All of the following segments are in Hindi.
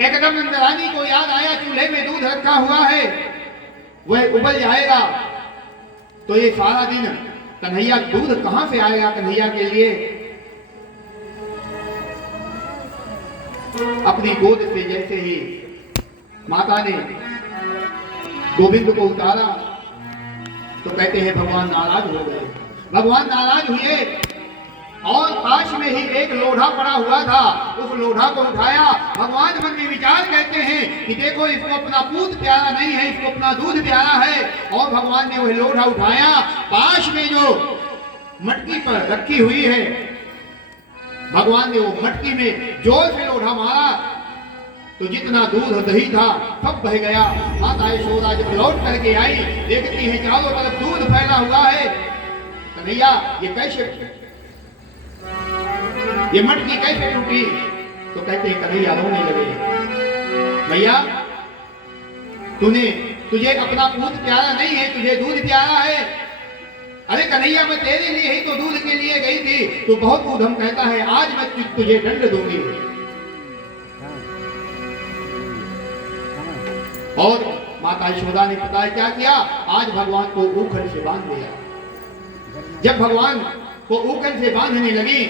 एकदम नंदरानी को याद आया चूल्हे में दूध रखा हुआ है, वह उबल जाएगा तो ये सारा दिन कन्हैया दूध कहां से आएगा कन्हैया के लिए। अपनी गोद से जैसे ही माता ने गोविंद को उतारा तो कहते हैं भगवान नाराज हो गए। भगवान नाराज हुए और पास में ही एक लोढ़ा पड़ा हुआ था, उस लोढ़ा को उठाया। भगवान मन में विचार कहते हैं कि देखो इसको अपना पूत प्यारा नहीं है, इसको अपना दूध प्यारा है। और भगवान ने वह लोढ़ा उठाया, पास में जो मटकी पर रखी हुई है, भगवान ने वो मटकी में जोर से लोढ़ा मारा तो जितना दूध दही था सब बह गया। माता यशोदा जब लौट करके आई, देखती है चारों तरफ दूध फैला हुआ है। कन्हैया ये कैसे, ये मटकी कैसे टूटी? तो कहते हैं कन्हैया रोने लगे, मैया तुझे अपना पूत प्यारा नहीं है, तुझे दूध प्यारा है। अरे कन्हैया मैं तेरे लिए ही तो दूध के लिए गई थी, तो बहुत ऊधम कहता है, आज मैं तुझे दंड दूंगी। और माता यशोदा ने पता है क्या किया, आज भगवान को ऊखल से बांध दिया। जब भगवान को ऊखल से बांधने लगी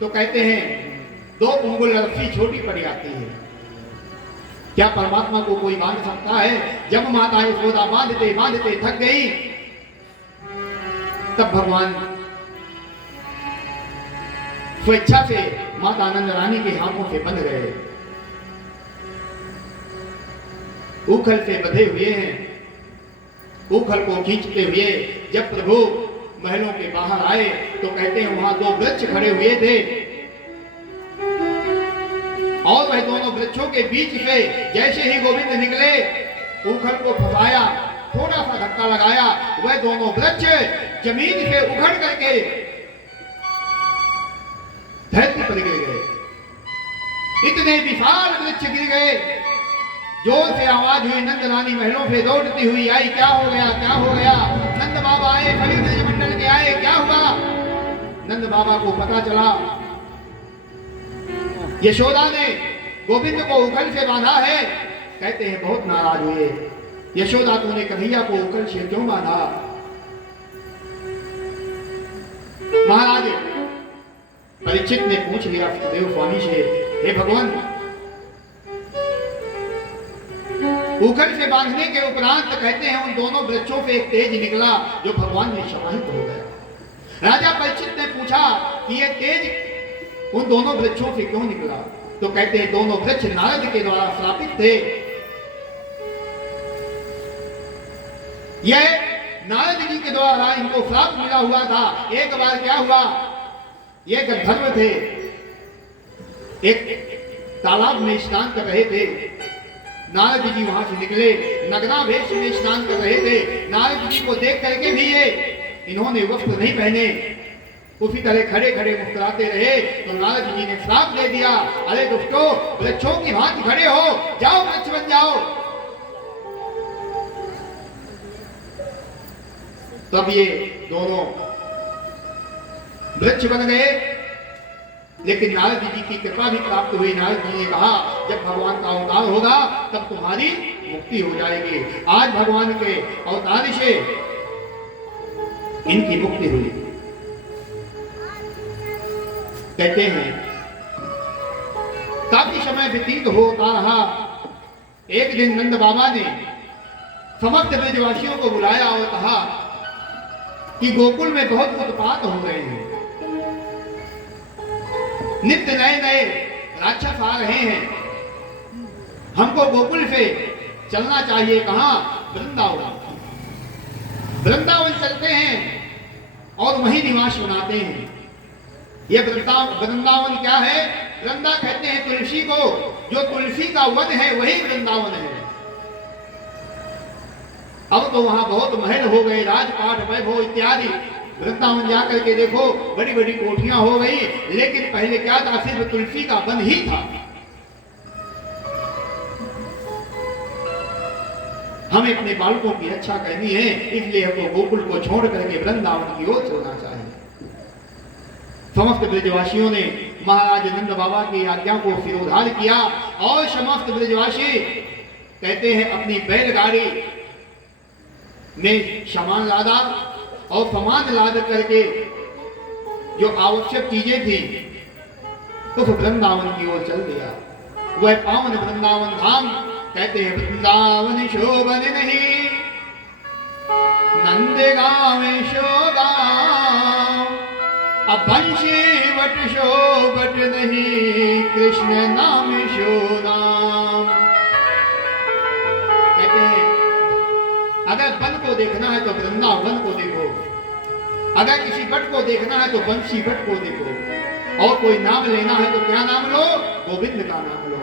तो कहते हैं 2 उंगल रस्सी छोटी पड़ जाती है। क्या परमात्मा को कोई बांध सकता है? जब माता यशोदा बांधते बांधते थक गई, तब भगवान स्वेच्छा से माता नंद रानी के हाथों से बंध गए। ऊखल से बंधे हुए हैं। ऊखल को खींचते हुए जब प्रभु महलों के बाहर आए तो कहते हैं वहां 2 वृक्ष खड़े हुए थे और वह दोनों वृक्षों के बीच से जैसे ही गोविंद निकले, ऊखल को फंसाया, थोड़ा सा धक्का लगाया, वह दोनों वृक्ष जमीन से उखड़ करके धरती पर गिर गए। इतने विशाल वृक्ष गिर गए, जोर से आवाज हुई, नंद रानी महलों से दौड़ती हुई आई, क्या हो गया क्या हो गया? नंद बाबा आए, सभी ब्रजमंडल के आए, क्या हुआ? नंद बाबा को पता चला यशोदा ने गोविंद को उखल से बांधा है। कहते हैं बहुत नाराज हुए, यशोदा तूने कन्हैया को उखल से क्यों बांधा? महाराज परीक्षित ने पूछ लिया सुखदेव स्वामी से, हे भगवान उखल से बांधने के उपरांत कहते हैं उन दोनों वृक्षों से एक तेज निकला जो भगवान में समाहित हो गया। राजा परीक्षित ने पूछा कि ये तेज उन दोनों वृक्षों से क्यों निकला? तो कहते हैं दोनों वृक्ष नारद के द्वारा श्रापित थे। यह नारद जी के द्वारा इनको श्राप मिला हुआ था। एक बार क्या हुआ, ये गंधर्व थे, एक तालाब में स्नान कर रहे थे। नारद जी वहां से निकले, नग्नावेश में स्नान कर रहे थे। नारद जी को देख करके भी ये इन्होंने वस्त्र नहीं पहने, उसी तरह खड़े खड़े मुस्कुराते रहे। तो नारद जी ने श्राप दे दिया, अरे दुष्टों, वृक्षों की भांति खड़े हो, जाओ वृक्ष बन जाओ। तब ये दोनों वृक्ष बन गए। लेकिन नारद जी की कृपा भी प्राप्त हुई। नारद जी ने कहा जब भगवान का अवतार होगा तब तुम्हारी मुक्ति हो जाएगी। आज भगवान के अवतार से इनकी मुक्ति हुई। कहते हैं काफी समय व्यतीत होता रहा। एक दिन नंद बाबा ने समस्त ब्रजवासियों को बुलाया और कहा कि गोकुल में बहुत उत्पात हो रहे हैं, नित्य नए नए राक्षस आ रहे हैं, हमको गोकुल से चलना चाहिए। कहां? वृंदावन। वृंदावन चलते हैं और वहीं निवास बनाते हैं। ये वृंदावन क्या है? वृंदा कहते हैं तुलसी को, जो तुलसी का वन है वही वृंदावन है। अब तो वहां बहुत महल हो गए, राजपाट वैभव इत्यादि। वृंदावन जाकर के देखो बड़ी बड़ी कोठियां हो गई, लेकिन पहले क्या था? सिर्फ तुलसी का वन ही था। हमें अपने बालकों की रक्षा करनी है, इसलिए हमको गोकुल को छोड़ करके वृंदावन की ओर चलना चाहिए। समस्त ब्रजवासियों ने महाराज नंद बाबा की आज्ञा को सिरोधार किया और समस्त ब्रजवासी कहते हैं अपनी बैलगाड़ी में सामान लादा और सामान लाद करके जो आवश्यक चीजें थी तो वृंदावन की ओर चल दिया। वह पावन वृंदावन धाम कहते हैं वृंदावन शोभन नहीं नंद गावे शोगा अब बंशी वट शोभट नहीं कृष्ण नाम शो नाम। कहते हैं अगर वन को देखना है तो वृंदावन को देखो, अगर किसी भट्ट को देखना है तो बंशी भट्ट को देखो, और कोई नाम लेना है तो क्या नाम लो? गोविंद का नाम लो।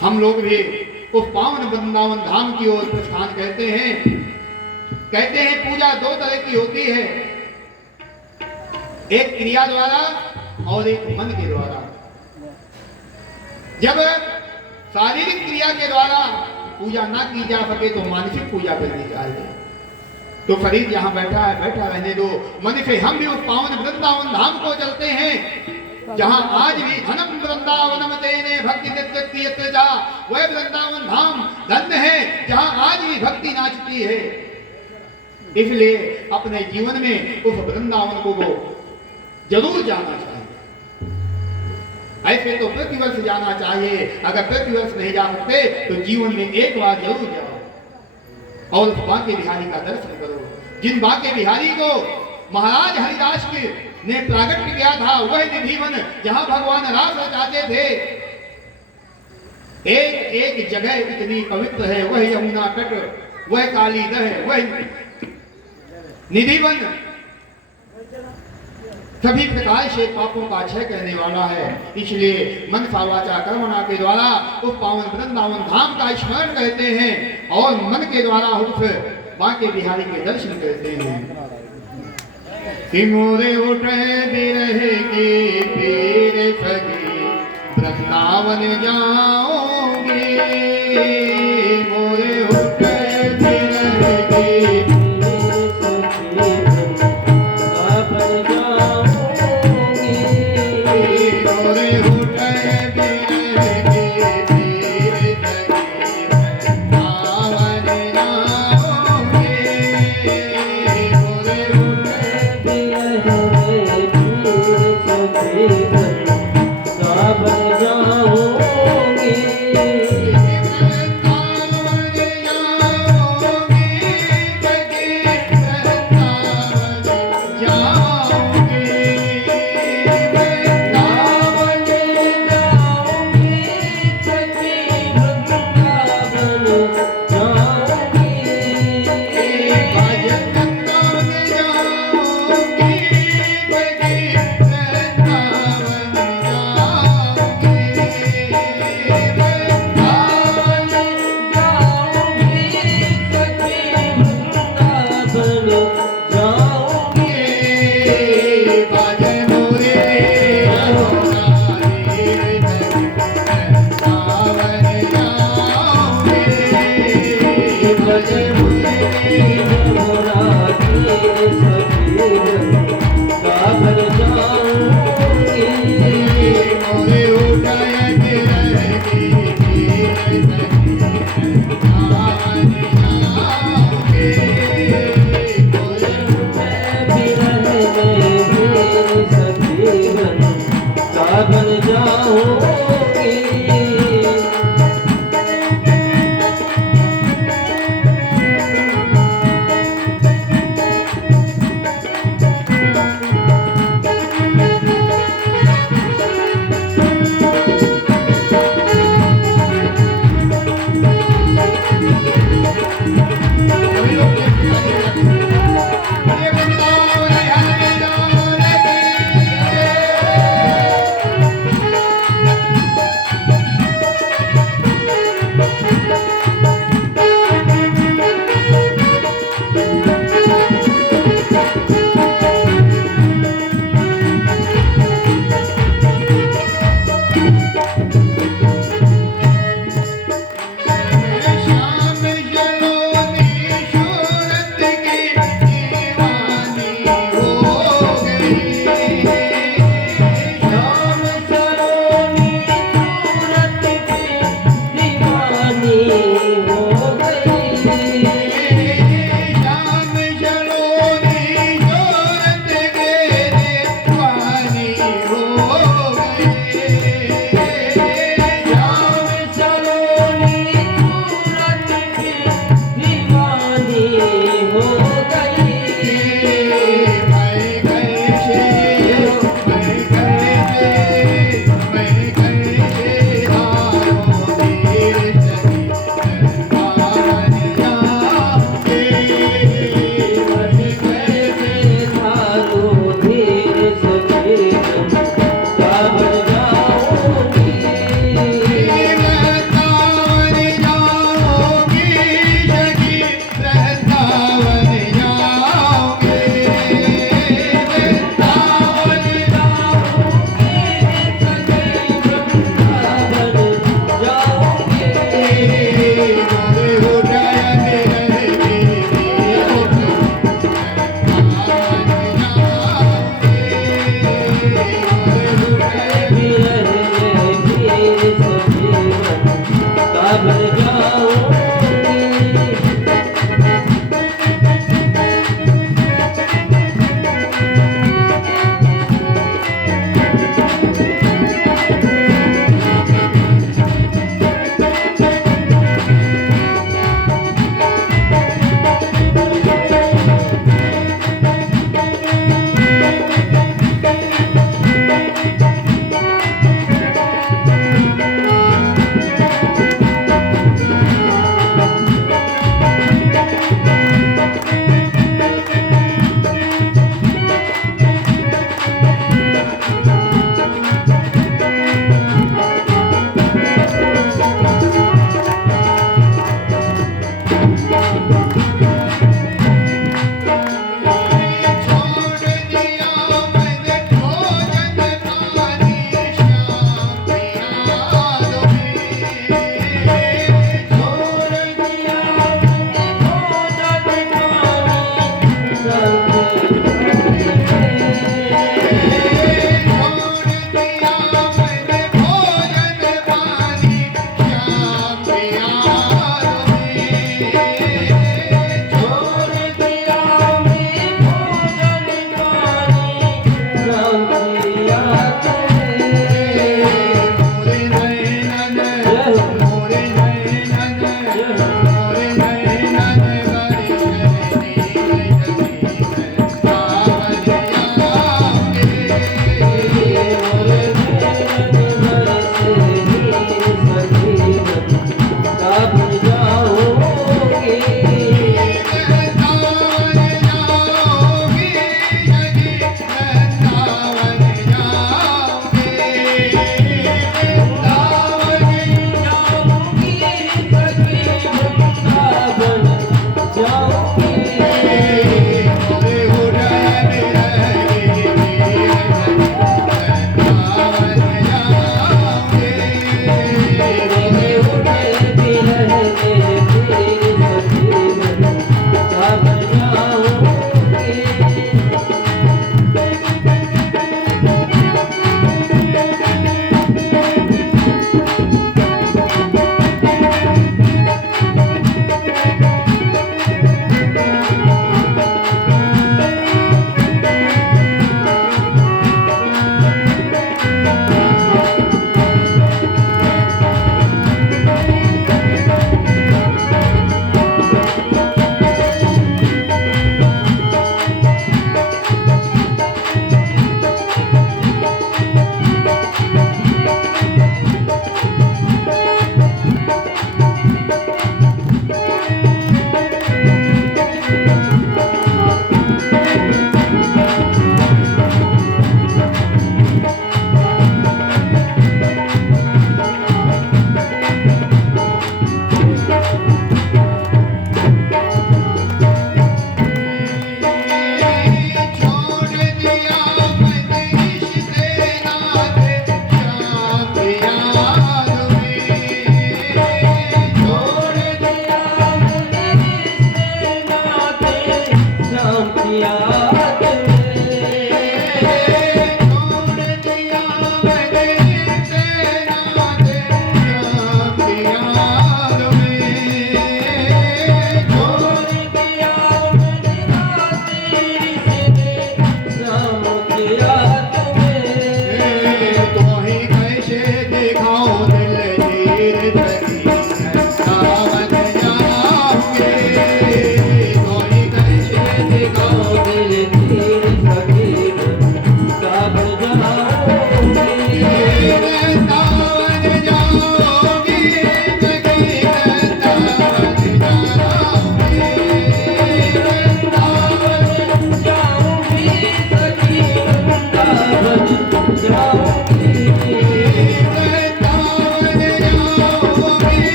हम लोग भी उस पावन वृंदावन धाम की ओर प्रस्थान करते हैं। कहते हैं पूजा दो तरह की होती है, एक क्रिया द्वारा और एक मन के द्वारा। जब शारीरिक क्रिया के द्वारा पूजा ना की जा सके तो मानसिक पूजा करनी चाहिए। तो शरीर जहां बैठा है बैठा रहने दो, मन से हम भी उस पावन वृंदावन धाम को चलते हैं जहां आज भी धनम वृंदावनम देने भक्ति नित्य जा। वह वृंदावन धाम धन्य है जहां आज भी भक्ति नाचती है। इसलिए अपने जीवन में उस वृंदावन को जरूर जाना चाहिए। ऐसे तो प्रतिवर्ष जाना चाहिए, अगर प्रतिवर्ष नहीं जा सकते तो जीवन में एक बार जरूर जाओ और उस बांके बिहारी का दर्शन करो। जिन बांके बिहारी को महाराज हरिदास ने प्रागट किया था, वह निधिवन जहां भगवान रास रचाते थे। एक एक जगह इतनी पवित्र है, वह यमुना तट, वह काली दह, वह निधिवन सभी प्रकार से पापों का क्षय करने वाला है। इसलिए मन वाचा कर्मणा के द्वारा उस पावन वृंदावन धाम का स्मरण करते हैं और मन के द्वारा उस बांके बिहारी के दर्शन करते हैं। मोरे उठे बिरह की पीर सगी वृंदावन जाओगे। मोरे उठे बिरह की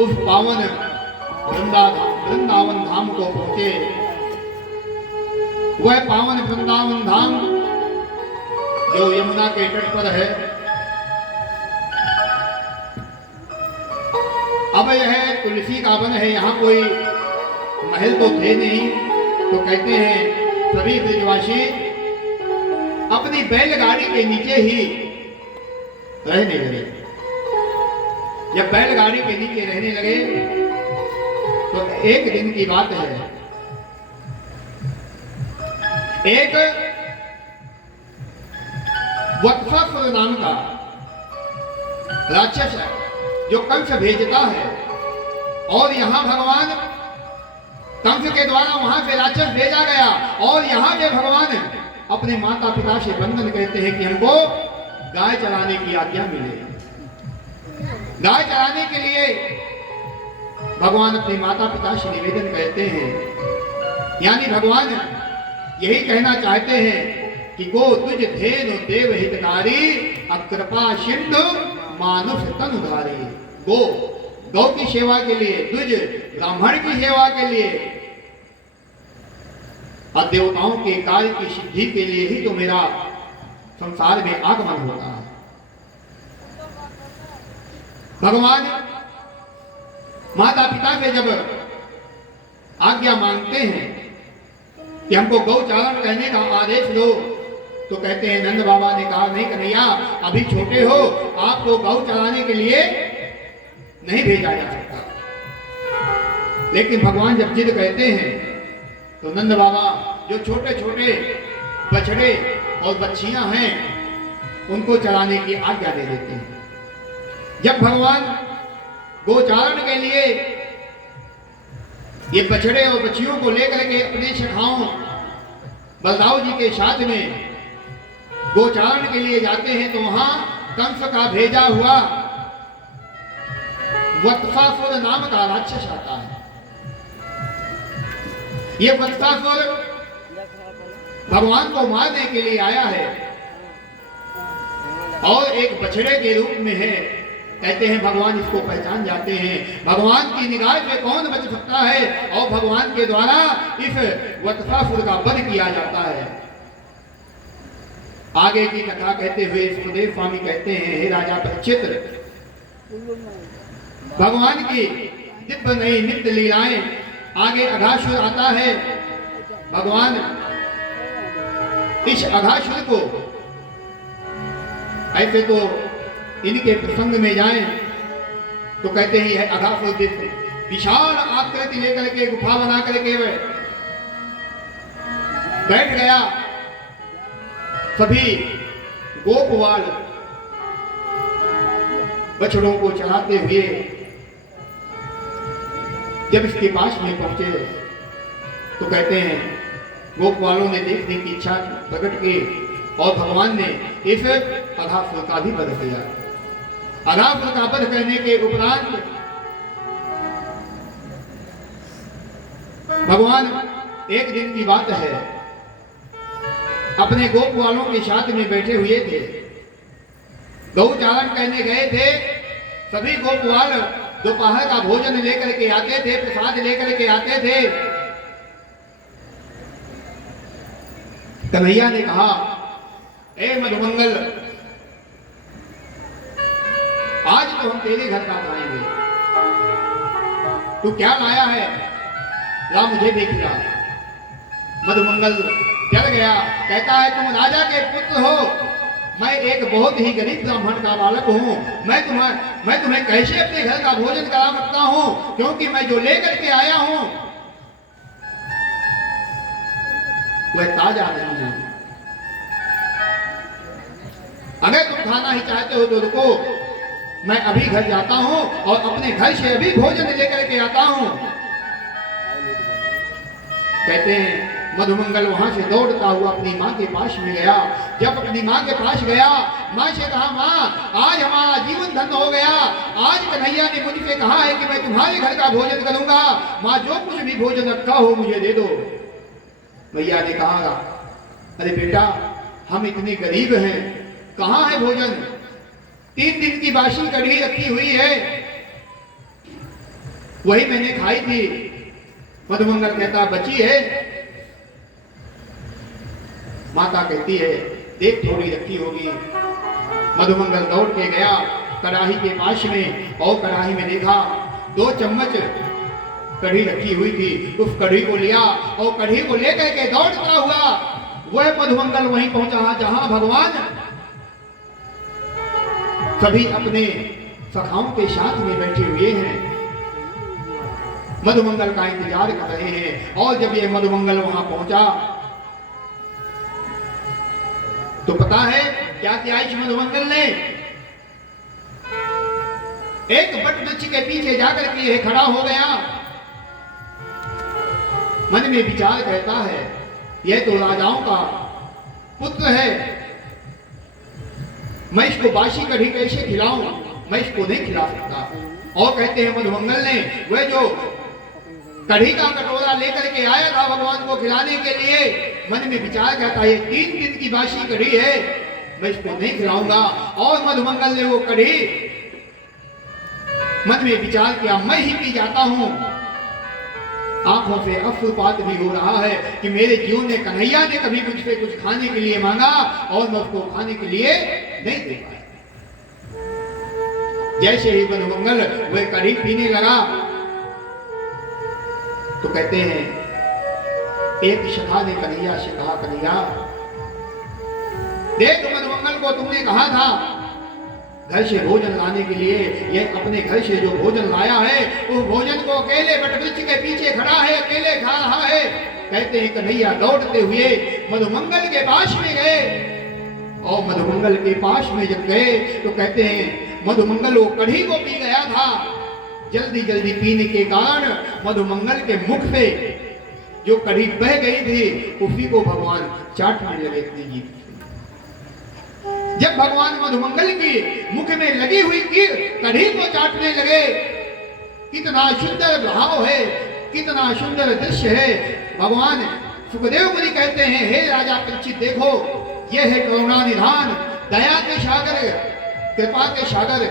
उस पावन वृंदावन धाम को पहुंचे। वह पावन वृंदावन धाम जो यमुना के तट पर है। अब यह तुलसी का वन है, यहाँ कोई महल तो थे नहीं, तो कहते हैं सभी ब्रजवासी अपनी बैलगाड़ी के नीचे ही रहने लगे। जब बैलगाड़ी के नीचे रहने लगे तो एक दिन की बात है, एक वत्सासुर नाम का राक्षस जो कंस भेजता है, और यहां भगवान कंस के द्वारा वहां से राक्षस भेजा गया, और यहां पे भगवान अपने माता पिता से बंधन कहते हैं कि हमको गाय चराने की आज्ञा मिले। गाय चराने के लिए भगवान अपने माता पिता से निवेदन करते हैं, यानी भगवान यही कहना चाहते हैं कि गो तुझ धेनु देव हितकारी, अकृपा सिंधु मानुष तनुधारी। गौ की सेवा के लिए, तुझ ब्राह्मण की सेवा के लिए और देवताओं के कार्य की सिद्धि के लिए ही तो मेरा संसार में आगमन होता है। भगवान माता पिता से जब आज्ञा मांगते हैं कि हमको गौचारण कहने का आदेश दो, तो कहते हैं नंद बाबा ने कहा नहीं कन्हैया, अभी छोटे हो, आपको गौ चराने के लिए नहीं भेजा जा सकता। लेकिन भगवान जब जिद कहते हैं तो नंद बाबा जो छोटे छोटे बछड़े और बच्चियां हैं उनको चराने की आज्ञा दे देते हैं। जब भगवान गोचारण के लिए ये बछड़े और बच्चियों को लेकर के अपने सखाओं बलदाऊ जी के साथ में गोचारण के लिए जाते हैं, तो वहां कंस का भेजा हुआ वत्सासुर नाम का राक्षस आता है। ये वत्सासुर भगवान को मारने के लिए आया है और एक बछड़े के रूप में है। कहते हैं भगवान इसको पहचान जाते हैं, भगवान की निगाह से कौन बच सकता है, और भगवान के द्वारा इस वत्सासुर का वध किया जाता है। आगे की कथा कहते हुए सुखदेव स्वामी कहते हैं, हे राजा परीक्षित, भगवान की दिव्य नई नित्य लीलाएं। आगे अघासुर आता है, भगवान इस अघासुर को ऐसे तो इनके प्रसंग में जाएं तो कहते हैं यह अघासुर विशाल आकृति लेकर के गुफा बना करके बैठ गया। सभी गोपवाल बछड़ों को चराते हुए जब इसके पास में पहुंचे तो कहते हैं गोपवालों ने देखने की इच्छा प्रकट की और भगवान ने इस अघासुर का भी वध किया। अघासुर का वध करने के उपरांत भगवान एक दिन की बात है, अपने गोपवालों के साथ में बैठे हुए थे, गौचारण करने गए थे। सभी गोपवाल दोपहर का भोजन लेकर के आते थे, प्रसाद लेकर के आते थे। कन्हैया ने कहा, ए मधुमंगल, आज तो हम तेरे घर का खाएंगे, तू क्या लाया है, ला मुझे देख लिया। मधुमंगल डर गया, कहता है तुम राजा के पुत्र हो, मैं एक बहुत ही गरीब ब्राह्मण का बालक हूँ, मैं तुम्हें कैसे अपने घर का भोजन करा सकता हूँ, क्योंकि मैं जो लेकर के आया हूँ वह ताजा नहीं है। अगर तुम खाना ही चाहते हो तो रुको, मैं अभी घर जाता हूँ और अपने घर से अभी भोजन लेकर के आता हूँ। कहते हैं मधुमंगल वहां से दौड़ता हुआ अपनी माँ के पास में गया। जब अपनी माँ के पास गया, माँ से कहा, माँ आज हमारा जीवन धन्य हो गया, आज कन्हैया ने मुझसे कहा है कि मैं तुम्हारे घर का भोजन करूंगा, माँ जो कुछ भी भोजन रखा हो मुझे दे दो। मैया ने कहा, अरे बेटा हम इतने गरीब हैं, कहाँ है भोजन, 3 दिन की बासी कढ़ी रखी हुई है, वही मैंने खाई थी। मधुमंगल कहता बची है। माता कहती है देख थोड़ी रखी होगी। मधुमंगल दौड़ के गया कढ़ाई के पास में और कढ़ाई में देखा 2 चम्मच कढ़ी रखी हुई थी। उस कढ़ी को लिया और कढ़ी को लेकर के दौड़ता हुआ वह मधुमंगल वहीं पहुंचा जहां भगवान सभी अपने सखाओं के साथ में बैठे हुए हैं, मधुमंगल का इंतजार कर रहे हैं। और जब ये मधुमंगल वहां पहुंचा तो पता है क्या किया इस मधुमंगल ने? एक वट वृक्ष के पीछे जाकर के यह खड़ा हो गया। मन में विचार कहता है यह तो राजाओं का पुत्र है, मैं इसको बासी कढ़ी कैसे खिलाऊं? मैं इसको नहीं खिला सकता। और कहते हैं मधुमंगल ने वह जो कढ़ी का कटोरा लेकर के आया था भगवान को खिलाने के लिए, मन में विचार करता है 3 दिन की बासी कढ़ी है, मैं इसको नहीं खिलाऊंगा। और मधुमंगल ने वो कढ़ी मन में विचार किया मैं ही पी जाता हूं। आंखों से अश्रुपात भी हो रहा है कि मेरे जीवन में कन्हैया ने कभी मुझसे कुछ खाने के लिए मांगा और मैं उसको खाने के लिए नहीं दे पाया। जैसे ही मधुमंगल वह कढ़ी पीने लगा तो कहते हैं एक सखा ने कन्हैया से कहा कन्हैया देख मधुमंगल को तुमने कहा था घर से भोजन लाने के लिए, ये अपने घर से जो भोजन लाया है उस भोजन को अकेले वटवृक्ष के पीछे खड़ा है, अकेले खा रहा है। कहते हैं कन्हैया दौड़ते हुए मधुमंगल के पास में गए और मधुमंगल के पास में जब गए तो कहते हैं मधुमंगल वो कढ़ी को पी गया था। जल्दी जल्दी पीने के कारण मधुमंगल के मुख पे जो कढ़ी बह गई थी उसी को भगवान चाटने लगे थे। जब भगवान मधुमंगल की मुख में लगी हुई कढ़ी को चाटने लगे, कितना सुंदर भाव है, कितना सुंदर दृश्य है। भगवान सुखदेव मुनि कहते हैं हे राजा परीक्षित देखो यह है करुणा निधान, दया के सागर, कृपा के सागर।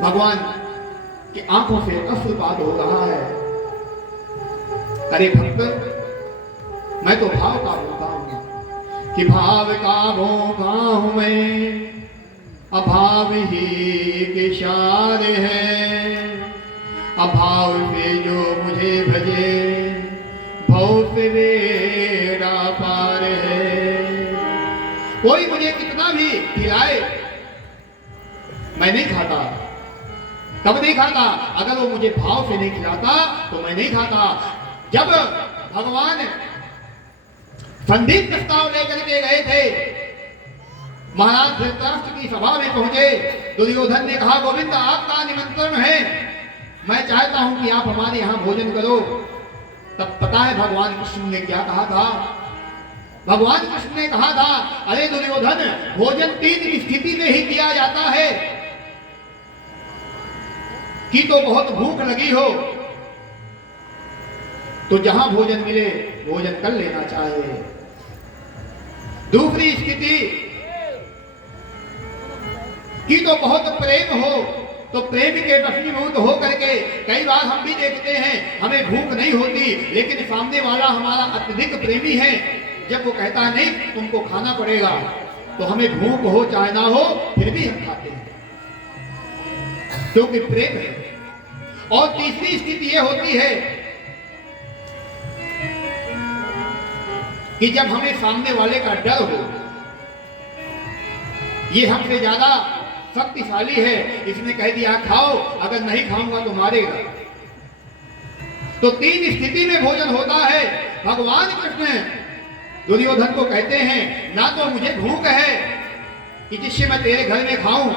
भगवान की आंखों से अश्रुपात हो रहा है। अरे भक्त मैं तो भाव का भूखा हूं कि भाव का भूखा हूं मैं, अभाव ही के सार है। अभाव से जो मुझे भजे भव से बेड़ा पार है। कोई मुझे कितना भी खिलाए मैं नहीं खाता। कब नहीं खाता? अगर वो मुझे भाव से नहीं खिलाता तो मैं नहीं खाता। जब भगवान संदीप प्रस्ताव लेकर के गए थे, महाराज धृतराष्ट्र की सभा में पहुंचे, दुर्योधन ने कहा गोविंद आपका निमंत्रण है, मैं चाहता हूं कि आप हमारे यहां भोजन करो। तब पता है भगवान कृष्ण ने क्या कहा था? भगवान कृष्ण ने कहा था अरे दुर्योधन भोजन 3 स्थिति में ही किया जाता है कि तो बहुत भूख लगी हो तो जहां भोजन मिले भोजन कर लेना चाहिए। दूसरी स्थिति कि तो बहुत प्रेम हो तो प्रेम के वशीभूत हो करके, कई बार हम भी देखते हैं हमें भूख नहीं होती लेकिन सामने वाला हमारा अत्यधिक प्रेमी है, जब वो कहता है नहीं तुमको खाना पड़ेगा तो हमें भूख हो चाहे ना हो फिर भी हम खाते हैं क्योंकि प्रेम है। और तीसरी स्थिति यह होती है कि जब हमें सामने वाले का डर हो, ये हमसे ज्यादा शक्तिशाली है, इसने कह दिया खाओ, अगर नहीं खाऊंगा तो मारेगा। तो 3 स्थिति में भोजन होता है। भगवान कृष्ण दुर्योधन को कहते हैं ना तो मुझे भूख है कि जिससे मैं तेरे घर में खाऊं,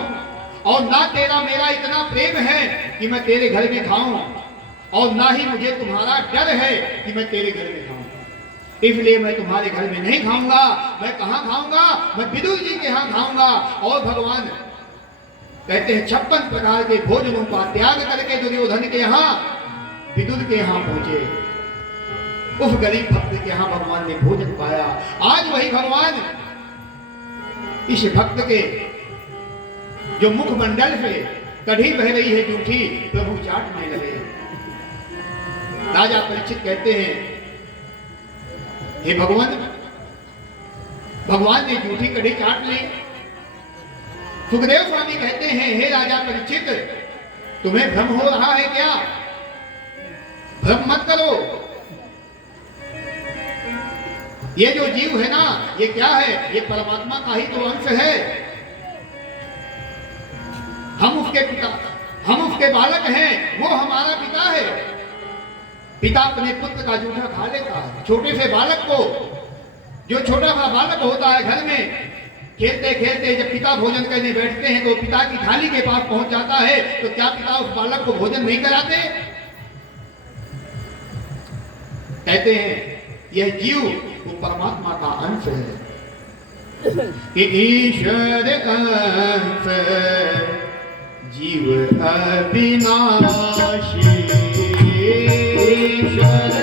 और ना तेरा मेरा इतना प्रेम है कि मैं तेरे घर में खाऊं, और ना ही मुझे तुम्हारा डर है कि मैं तेरे घर में खाऊं, इसलिए मैं तुम्हारे घर में नहीं खाऊंगा। मैं कहां खाऊंगा? मैं विदुर जी के यहां खाऊंगा। और भगवान कहते हैं 56 प्रकार के भोजनों का त्याग करके दुर्योधन के यहां विदुर के यहां पहुंचे। उस गरीब भक्त के यहां भगवान ने भोजन पाया। आज वही भगवान इस भक्त के जो मुखमंडल से कढ़ी बह रही है जूठी, प्रभु चाटने लगे। राजा परीक्षित कहते हैं, हे भगवान, भगवान ने जूठी कढ़ी चाट ली। सुखदेव स्वामी कहते हैं, हे राजा परीक्षित, तुम्हें भ्रम हो रहा है क्या? भ्रम मत करो। ये जो जीव है ना, ये क्या है? ये परमात्मा का ही तो अंश है। हम उसके बालक हैं, वो हमारा पिता है। पिता अपने पुत्र का जूठा खा लेता है। छोटे से बालक को, जो छोटा सा बालक होता है घर में, खेलते खेलते जब पिता भोजन करने बैठते हैं तो पिता की थाली के पास पहुंच जाता है, तो क्या पिता उस बालक को भोजन नहीं कराते? कहते हैं यह जीव वो परमात्मा का अंश है। ईश्वर अंश जीव अविनाशी, ईश्वर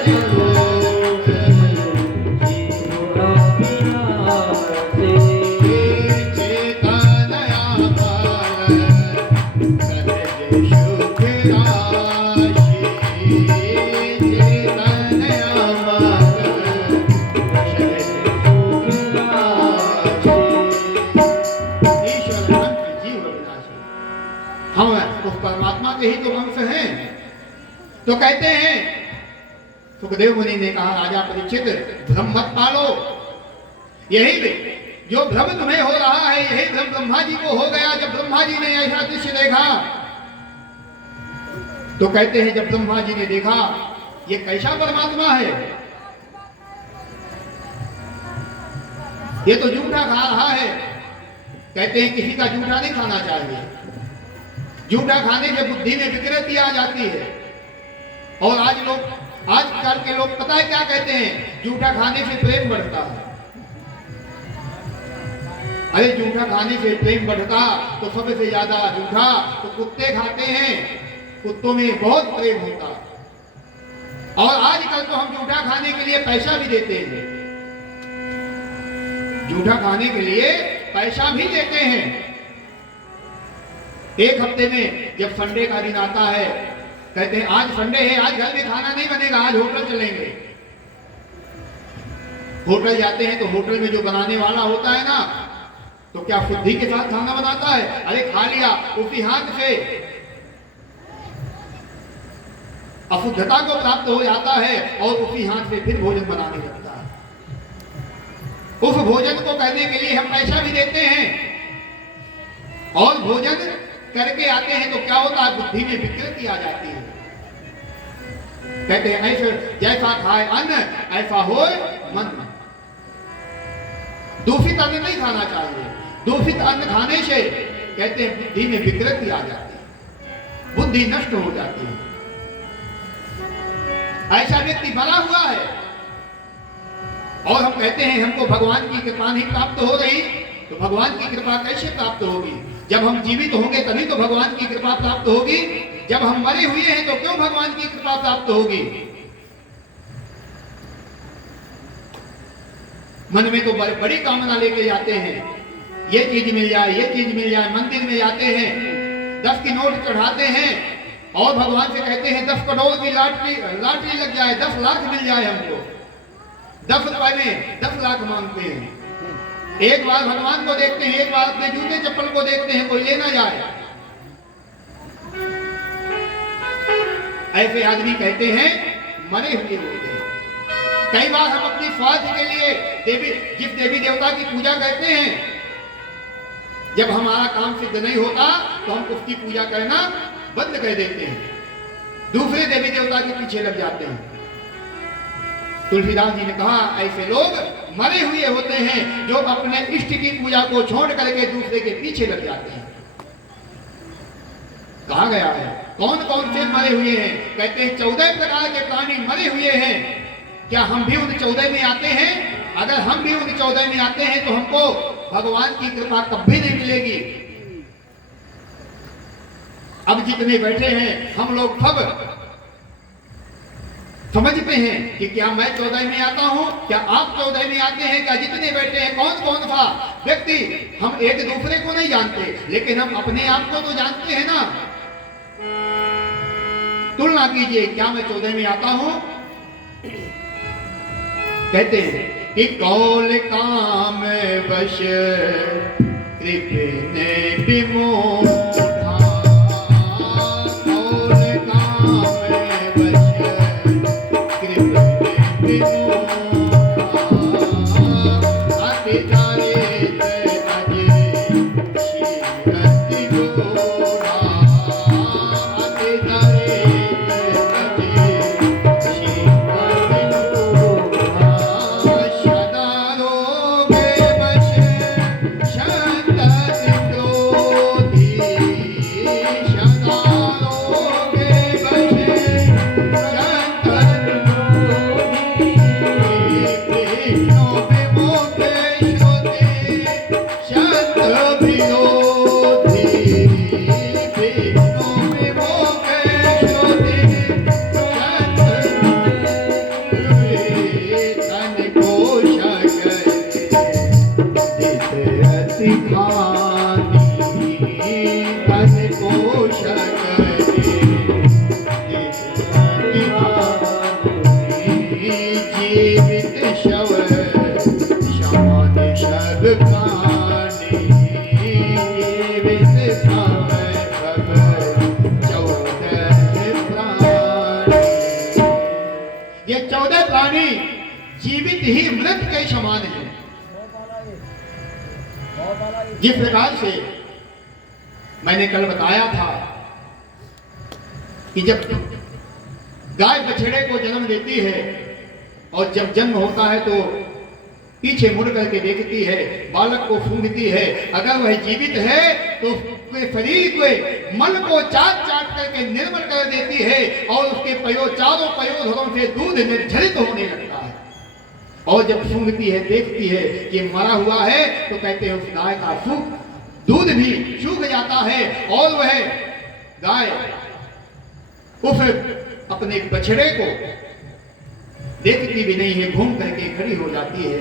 परमात्मा के ही तो अंश हैं। तो कहते हैं, सुखदेव मुनि ने कहा, राजा परीक्षित, भ्रम मत पालो। यही जो भ्रम तुम्हें हो रहा है, यही भ्रम ब्रह्मा जी को हो गया जब ब्रह्मा जी ने ऐसा दृश्य देखा। तो कहते हैं, जब ब्रह्मा जी ने देखा ये कैसा परमात्मा है, ये तो जूठा खा रहा है। कहते हैं किसी का जूठा नहीं खाना चाहिए। जूठा खाने से बुद्धि में विकृति आ जाती है। और आजकल के लोग पता है क्या कहते हैं? जूठा खाने से प्रेम बढ़ता है। अरे जूठा खाने से प्रेम बढ़ता तो सबसे ज्यादा जूठा तो कुत्ते खाते हैं, कुत्तों में बहुत प्रेम होता। और आजकल तो हम जूठा खाने के लिए पैसा भी देते हैं, जूठा खाने के लिए पैसा भी देते हैं। एक हफ्ते में जब संडे का दिन आता है, कहते हैं आज संडे है, आज घर में खाना नहीं बनेगा, आज होटल चलेंगे। होटल जाते हैं तो होटल में जो बनाने वाला होता है ना, तो क्या शुद्धि के साथ खाना बनाता है? अरे खा लिया, उसी हाथ से अशुद्धता को प्राप्त हो जाता है और उसी हाथ से फिर भोजन बनाने लगता है। उस भोजन को करने के लिए हम पैसा भी देते हैं और भोजन करके आते हैं तो क्या होता है? बुद्धि में विकृति आ जाती है। कहते हैं ऐसे जैसा खाए अन्न ऐसा हो मन। दूषित अन्न नहीं खाना चाहिए। दूषित अन्न खाने से कहते हैं बुद्धि में विकृति आ जाती है, बुद्धि नष्ट हो जाती है। ऐसा व्यक्ति बना हुआ है और हम कहते हैं हमको भगवान की कृपा नहीं प्राप्त हो रही, तो भगवान की कृपा कैसे प्राप्त होगी? जब हम जीवित होंगे तभी तो भगवान की कृपा प्राप्त होगी। जब हम मरे हुए हैं तो क्यों भगवान की कृपा प्राप्त होगी? मन में तो बड़ी कामना लेके जाते हैं, ये चीज मिल जाए, ये चीज मिल जाए। मंदिर में जाते हैं, 10 की नोट चढ़ाते हैं और भगवान से कहते हैं 10 करोड़ की लॉटरी लग जाए, 10 लाख मिल जाए हमको। 10 रुपए में 10 लाख मांगते हैं। एक बार भगवान को देखते हैं, एक बार अपने जूते चप्पल को देखते हैं, कोई लेना जाए। ऐसे आदमी कहते हैं मरे हुए होते हैं। कई बार हम अपनी स्वार्थ के लिए जिस देवी देवता की पूजा करते हैं, जब हमारा काम सिद्ध नहीं होता तो हम उसकी पूजा करना बंद कर देते हैं, दूसरे देवी देवता के पीछे लग जाते हैं। तुलसीदास जी ने कहा ऐसे लोग मरे हुए होते हैं जो अपने इष्ट की पूजा को छोड़ करके दूसरे के पीछे लग जाते हैं। कहा गया है कौन कौन से मरे हुए हैं? कहते हैं 14 प्रकार के प्राणी मरे हुए हैं। क्या हम भी उन 14 में आते हैं? अगर हम भी उन 14 में आते हैं तो हमको भगवान की कृपा कभी नहीं मिलेगी। अब जितने बैठे हैं हम लोग सब समझते हैं कि क्या मैं 14 में आता हूं, क्या आप 14 में आते हैं? क्या जितने बैठे हैं कौन कौन सा व्यक्ति? हम एक दूसरे को नहीं जानते, लेकिन हम अपने आप को तो जानते हैं ना। तुलना कीजिए, क्या मैं 14 में आता हूं? कहते हैं कि कौल काम वश कृपने विमोढ़ा, कौल काम वश कृपने विमोढ़ा, अति दारिद्र तजे शीरति गोढ़ा, अति दारिद्र तजे शीरति गोढ़ा, सदा रोगे वश संतति क्रोधी, सदा रोगे वश संतति क्रोधी, विष्णु विमुखे श्रुति शत विरोधी, विष्णु विमुखे श्रुति शत तन कोश जित अति खानी, तन कोश जीवित शव शान शब खानी, जीवित शव सब 14 प्राणी। ये 14 प्राणी जीवित ही मृत के समान है। जिस प्रकार से मैंने कल बताया था कि जब गाय बछड़े को जन्म देती है और जब जन्म होता है तो पीछे मुड़ करके देखती है, बालक को सूंघती है, अगर वह जीवित है तो उसके शरीर के मन को चाट चाट करके निर्मल कर देती है और उसके चारों पयोधरों से दूध निर्झरित होने लगता है। और जब सूंघती है, देखती है कि मरा हुआ है, तो कहते हैं उस गाय का दूध भी सूख जाता है और वह गाय उस अपने बछड़े को देखती भी नहीं है, घूम करके खड़ी हो जाती है।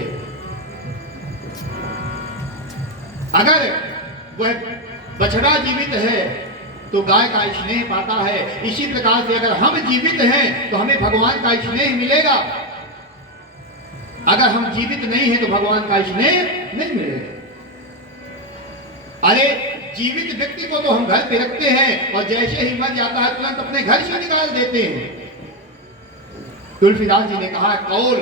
अगर वह बछड़ा जीवित है तो गाय का स्नेह पाता है। इसी प्रकार से अगर हम जीवित हैं तो हमें भगवान का स्नेह मिलेगा, अगर हम जीवित नहीं हैं तो भगवान का स्नेह नहीं मिलेगा। अरे जीवित व्यक्ति को तो हम घर पे रखते हैं और जैसे ही मर जाता है तुरंत अपने घर से निकाल देते हैं। तुलसीदास जी ने कहा कौल,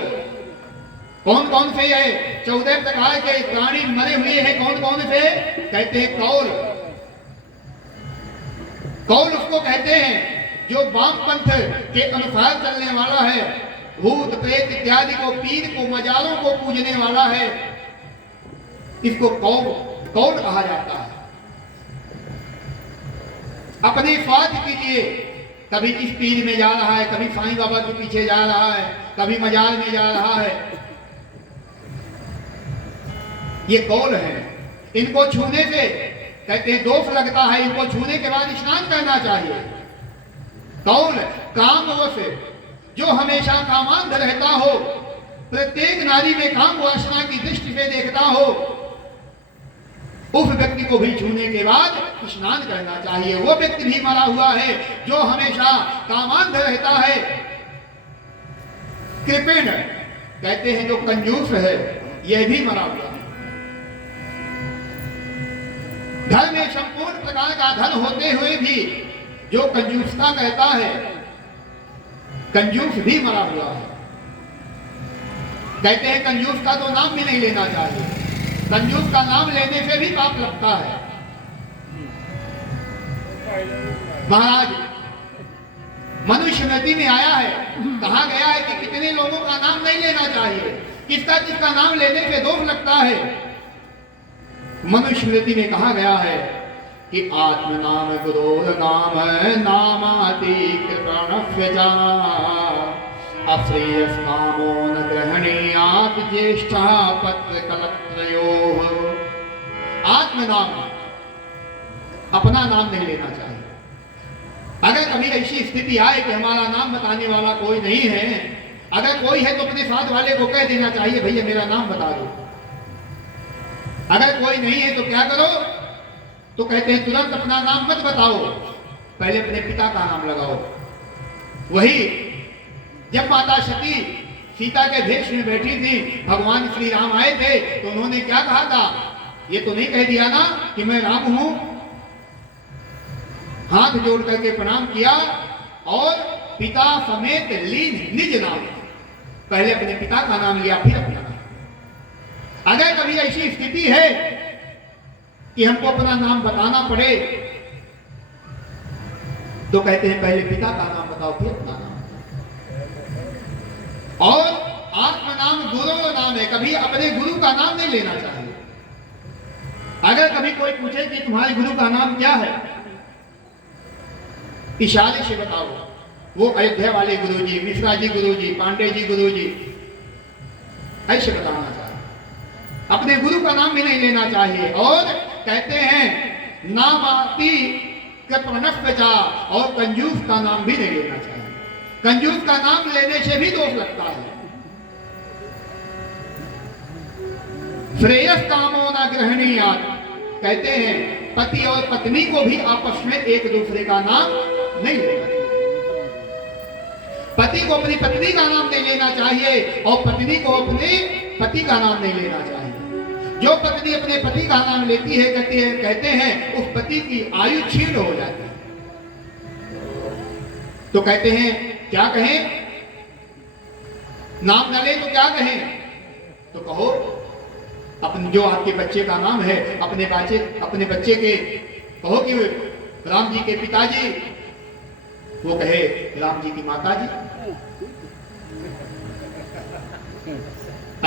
कौन कौन से है 14 प्रकार के प्राणी मरे हुए हैं, कौन कौन से? कहते हैं कौल। कौल उसको कहते हैं जो वामपंथ के अनुसार चलने वाला है, भूत प्रेत इत्यादि को, पीर को, मजालों को पूजने वाला है, इसको कौल कहा जाता है। अपने स्वार्थ के लिए कभी इस पीर में जा रहा है, कभी साईं बाबा के पीछे जा रहा है, कभी मजार में जा रहा है, ये कौल है। इनको छूने से कहते हैं दोष लगता है, इनको छूने के बाद स्नान करना चाहिए। कौल कामवश जो हमेशा कामांध रहता हो, प्रत्येक नारी में काम वासना की दृष्टि से देखता हो, उस व्यक्ति को भी छूने के बाद स्नान करना चाहिए। वो व्यक्ति भी मरा हुआ है जो हमेशा कामांध रहता है। कृपेण कहते हैं जो कंजूस है, यह भी मरा हुआ है। घर में संपूर्ण प्रकार का धन होते हुए भी जो कंजूसता कहता है, कंजूस भी मरा हुआ है। कहते हैं कंजूस का तो नाम भी नहीं लेना चाहिए, कंजूस का नाम लेने से भी पाप लगता है। महाराज मनुस्मृति में आया है, कहा गया है कि कितने लोगों का नाम नहीं लेना चाहिए, किसका किसका नाम लेने से दोष लगता है। मनुस्मृति में कहा गया है कि आत्म नाम गुरोर नाम नामाति कृपणस्यजा अश्रेयस कामो न ग्रहणीयात् ज्येष्ठा पत्र कलत्रयोः। आत्म नाम, अपना नाम नहीं लेना चाहिए। अगर कभी ऐसी स्थिति आए कि हमारा नाम बताने वाला कोई नहीं है, अगर कोई है तो अपने साथ वाले को कह देना चाहिए भैया मेरा नाम बता दो। अगर कोई नहीं है तो क्या करो? तो कहते हैं तुरंत अपना नाम मत बताओ, पहले अपने पिता का नाम लगाओ। वही जब माता सती सीता के भेष में बैठी थी, भगवान श्री राम आए थे, तो उन्होंने क्या कहा था? ये तो नहीं कह दिया ना कि मैं राम हूं? हाथ जोड़ करके प्रणाम किया और पिता समेत लीन निज नाम, पहले अपने पिता का नाम लिया फिर अपना नाम। अगर कभी ऐसी स्थिति है कि हमको अपना नाम बताना पड़े, तो कहते हैं पहले पिता का नाम बताओ फिर अपना नाम। और आत्म नाम गुरु नाम है, कभी अपने गुरु का नाम नहीं लेना चाहिए। अगर कभी कोई पूछे कि तुम्हारे गुरु का नाम क्या है, इशारे से बताओ। वो अयोध्या वाले गुरुजी, मिश्रा जी गुरुजी, पांडे जी गुरुजी, ऐसे बताना चाहिए। अपने गुरु का नाम भी नहीं लेना चाहिए। और कहते हैं नाम आती कृपणस्पचा, और कंजूस का नाम भी नहीं लेना चाहिए। कंजूस का नाम लेने से भी दोष लगता है। श्रेयस कामो न ग्रहणीयात्, कहते हैं पति और पत्नी को भी आपस में एक दूसरे का नाम नहीं लेना चाहिए। पति को अपनी पत्नी का नाम नहीं लेना चाहिए और पत्नी को अपने पति का नाम नहीं लेना चाहिए। जो पत्नी अपने पति का नाम लेती है, कहते हैं उस पति की आयु क्षीण हो जाती है। तो कहते हैं क्या कहें? नाम न ले तो क्या कहें? तो कहो अपने जो आपके बच्चे का नाम है, अपने बच्चे के कहो कि राम जी के पिताजी, वो कहे राम जी की माता जी।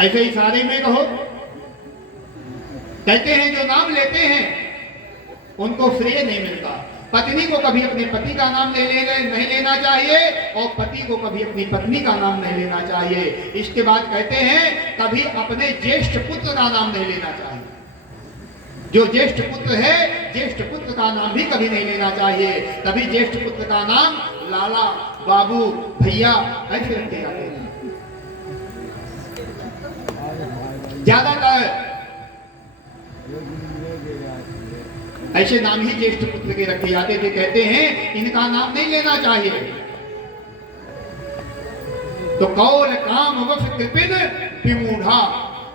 ऐसे ही सारे में कहो। कहते हैं जो नाम लेते हैं उनको श्रेय नहीं मिलता। पत्नी को कभी अपने पति का नाम नहीं लेना चाहिए और पति को कभी अपनी पत्नी का नाम नहीं लेना चाहिए। इसके बाद कहते हैं कभी अपने ज्येष्ठ पुत्र का नाम नहीं लेना चाहिए। जो ज्येष्ठ पुत्र है, ज्येष्ठ पुत्र का नाम भी कभी नहीं लेना चाहिए। तभी ज्येष्ठ पुत्र का नाम लाला, बाबू, भैया ऐसे रखे जाते हैं। ज्यादातर ऐसे नाम ही ज्येष्ठ पुत्र के रखे जाते थे। कहते हैं इनका नाम नहीं लेना चाहिए। तो कौल काम वश कृपिन विमूढ़ा,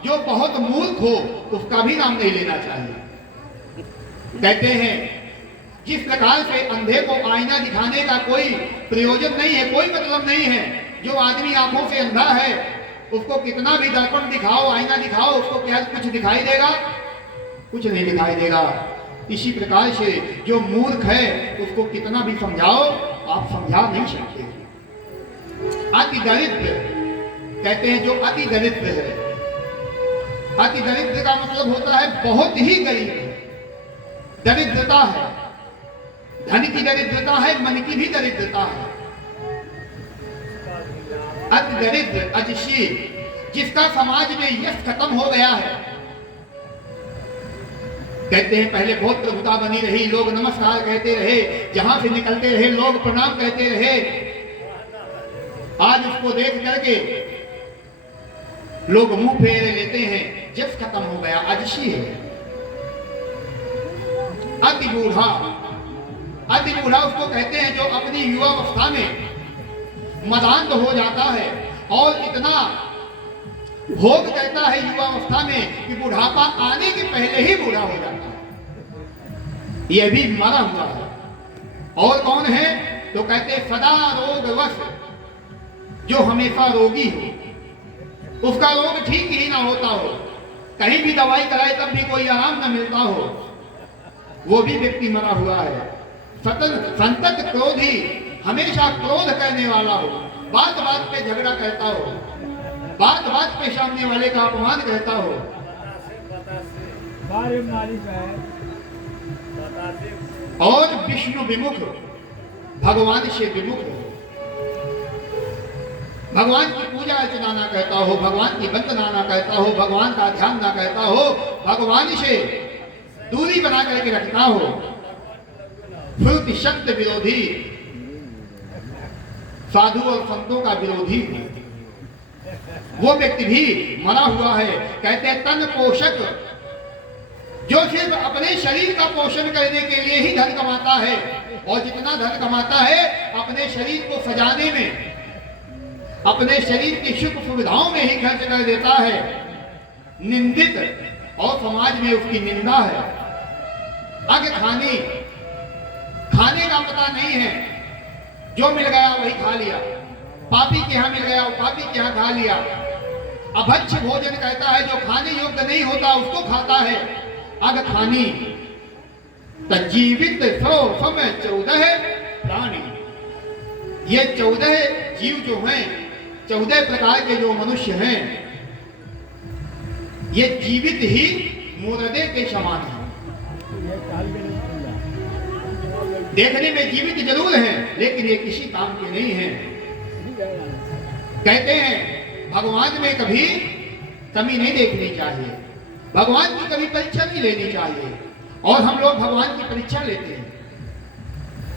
जो बहुत मूर्ख हो उसका भी नाम नहीं लेना चाहिए। कहते हैं जिस प्रकार से अंधे को आईना दिखाने का कोई प्रयोजन नहीं है, कोई मतलब नहीं है। जो आदमी आंखों से अंधा है उसको कितना भी दर्पण दिखाओ, आईना दिखाओ, उसको क्या कुछ दिखाई देगा? कुछ नहीं दिखाई देगा। इसी प्रकार से जो मूर्ख है उसको कितना भी समझाओ, आप समझा नहीं सकते। अति दरिद्र, कहते हैं जो अति दरिद्र है, अति दरिद्र का मतलब होता है बहुत ही गरीब है। दरिद्रता है, धन की दरिद्रता है, मन की भी दरिद्रता है। अति दरिद्र अजशी, जिसका समाज में यश खत्म हो गया है। कहते हैं पहले बहुत प्रभुता बनी रही, लोग नमस्कार कहते रहे, जहां से निकलते रहे लोग प्रणाम कहते रहे। आज उसको देख करके लोग मुंह फेरे लेते हैं, यश खत्म हो गया, अजशी है। अति बूढ़ा, अति बूढ़ा उसको कहते हैं जो अपनी युवावस्था में मदान्ध हो जाता है और इतना भोग कहता है युवावस्था में कि बुढ़ापा आने के पहले ही बूढ़ा हो जाता है। यह भी मरा हुआ है। और कौन है? तो कहते हैं सदा रोगवश, जो हमेशा रोगी हो, उसका रोग ठीक ही ना होता हो, कहीं भी दवाई कराए तब भी कोई आराम न मिलता हो, वो भी व्यक्ति मरा हुआ है। संतत क्रोधी, हमेशा क्रोध करने वाला हो, बात बात पे झगड़ा कहता हो, बात बात पे सामने वाले का अपमान कहता हो। और विष्णु विमुख, भगवान से विमुख हो, भगवान की पूजा अर्चना ना करता हो, भगवान की वंदना ना करता हो, भगवान का ध्यान ना करता हो, भगवान से दूरी बना करके रखता हो। श्रुति शब्द विरोधी, साधु और संतों का विरोधी, वो व्यक्ति भी मरा हुआ है। कहते हैं तन पोषक, जो सिर्फ अपने शरीर का पोषण करने के लिए ही धन कमाता है, और जितना धन कमाता है अपने शरीर को सजाने में, अपने शरीर की सुख सुविधाओं में ही खर्च कर देता है। निंदित और समाज में उसकी निंदा है। आगे खाने का पता नहीं है, जो मिल गया वही खा लिया, पापी के यहाँ मिल गया वो पापी के यहाँ खा लिया। अभक्ष्य भोजन कहता है, जो खाने योग्य नहीं होता उसको खाता है। अग खानी जीवित 100 समय 14 प्राणी, ये 14 जीव जो हैं, 14 प्रकार के जो मनुष्य हैं, ये जीवित ही मुर्दे के समान हैं। देखने में जीवित जरूर हैं, लेकिन ये किसी काम के नहीं हैं। कहते हैं भगवान में कभी कमी नहीं देखनी चाहिए, भगवान की कभी परीक्षा नहीं लेनी चाहिए। और हम लोग भगवान की परीक्षा लेते हैं।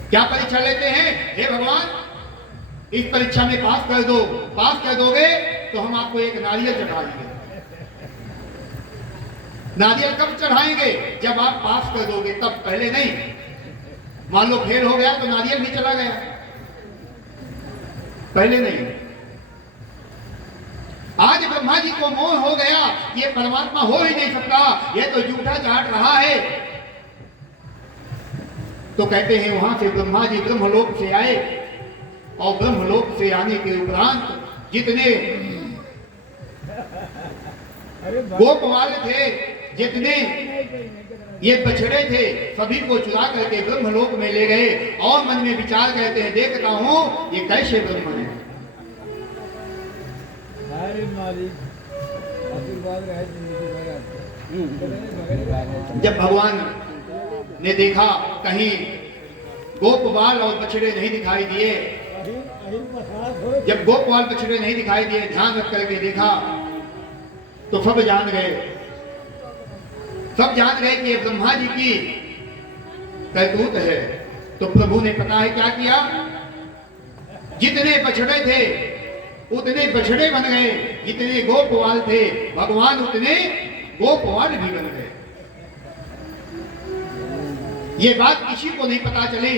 क्या परीक्षा लेते हैं? हे भगवान, इस परीक्षा में पास कर दो, पास कर दोगे तो हम आपको एक नारियल चढ़ाएंगे। नारियल कब चढ़ाएंगे? जब आप पास कर दोगे तब, पहले नहीं। मान लो फेल हो गया तो नारियल भी चला गया, पहले नहीं। आज ब्रह्मा जी को मोह हो गया, ये परमात्मा हो ही नहीं सकता, ये तो जूठा चाट रहा है। तो कहते हैं वहां से ब्रह्मा जी ब्रह्मलोक से आए, और ब्रह्मलोक से आने के उपरांत जितने गोपवाल थे, जितने ये बछड़े थे, सभी को चुरा करके ब्रह्मलोक में ले गए। और मन में विचार करते हैं, देखता हूं ये कैसे ब्रह्म है। जब भगवान ने देखा कहीं गोपवाल और बछड़े नहीं दिखाई दिए, जब गोपवाल बछड़े नहीं दिखाई दिए, ध्यान रख करके देखा तो सब जान गए, सब जान गए कि ये ब्रह्मा जी की करतूत है। तो प्रभु ने पता है क्या किया? जितने बछड़े थे उतने बछड़े बन गए, जितने गोपवाल थे भगवान उतने गोपवाल भी बन गए। ये बात किसी को नहीं पता चली।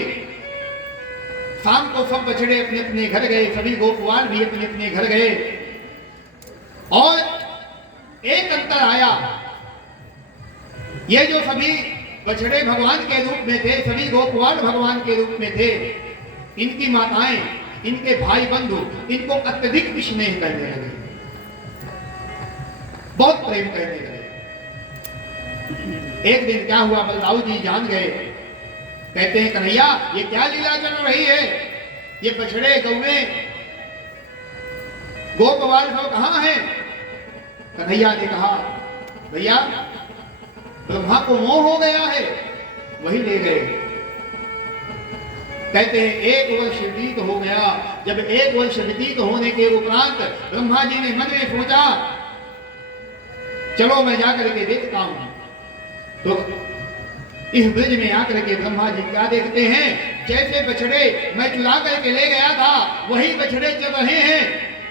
शाम को सब बछड़े अपने अपने घर गए, सभी गोपवाल भी अपने अपने घर गए। और एक अंतर आया, ये जो सभी बछड़े भगवान के रूप में थे, सभी गोपवाल भगवान के रूप में थे, इनकी माताएं, इनके भाई बंधु इनको अत्यधिक स्नेह करने लगे, बहुत प्रेम करने लगे। एक दिन क्या हुआ, बलदाऊ जी जान गए। कहते हैं कन्हैया ये क्या लीला चल रही है? ये बछड़े गौवे गोपवाल सब कहां हैं? कन्हैया ने कहा भैया ब्रह्मा को मोह हो गया है, वही ले गए। कहते हैं 1 वर्ष व्यतीत हो गया। जब 1 वर्ष व्यतीत होने के उपरांत ब्रह्मा जी ने मन में सोचा चलो मैं जाकर के देखता हूं। तो इस ब्रज में आकर के ब्रह्मा जी क्या देखते हैं? जैसे बछड़े मैं चुरा करके ले गया था वही बछड़े चल रहे हैं।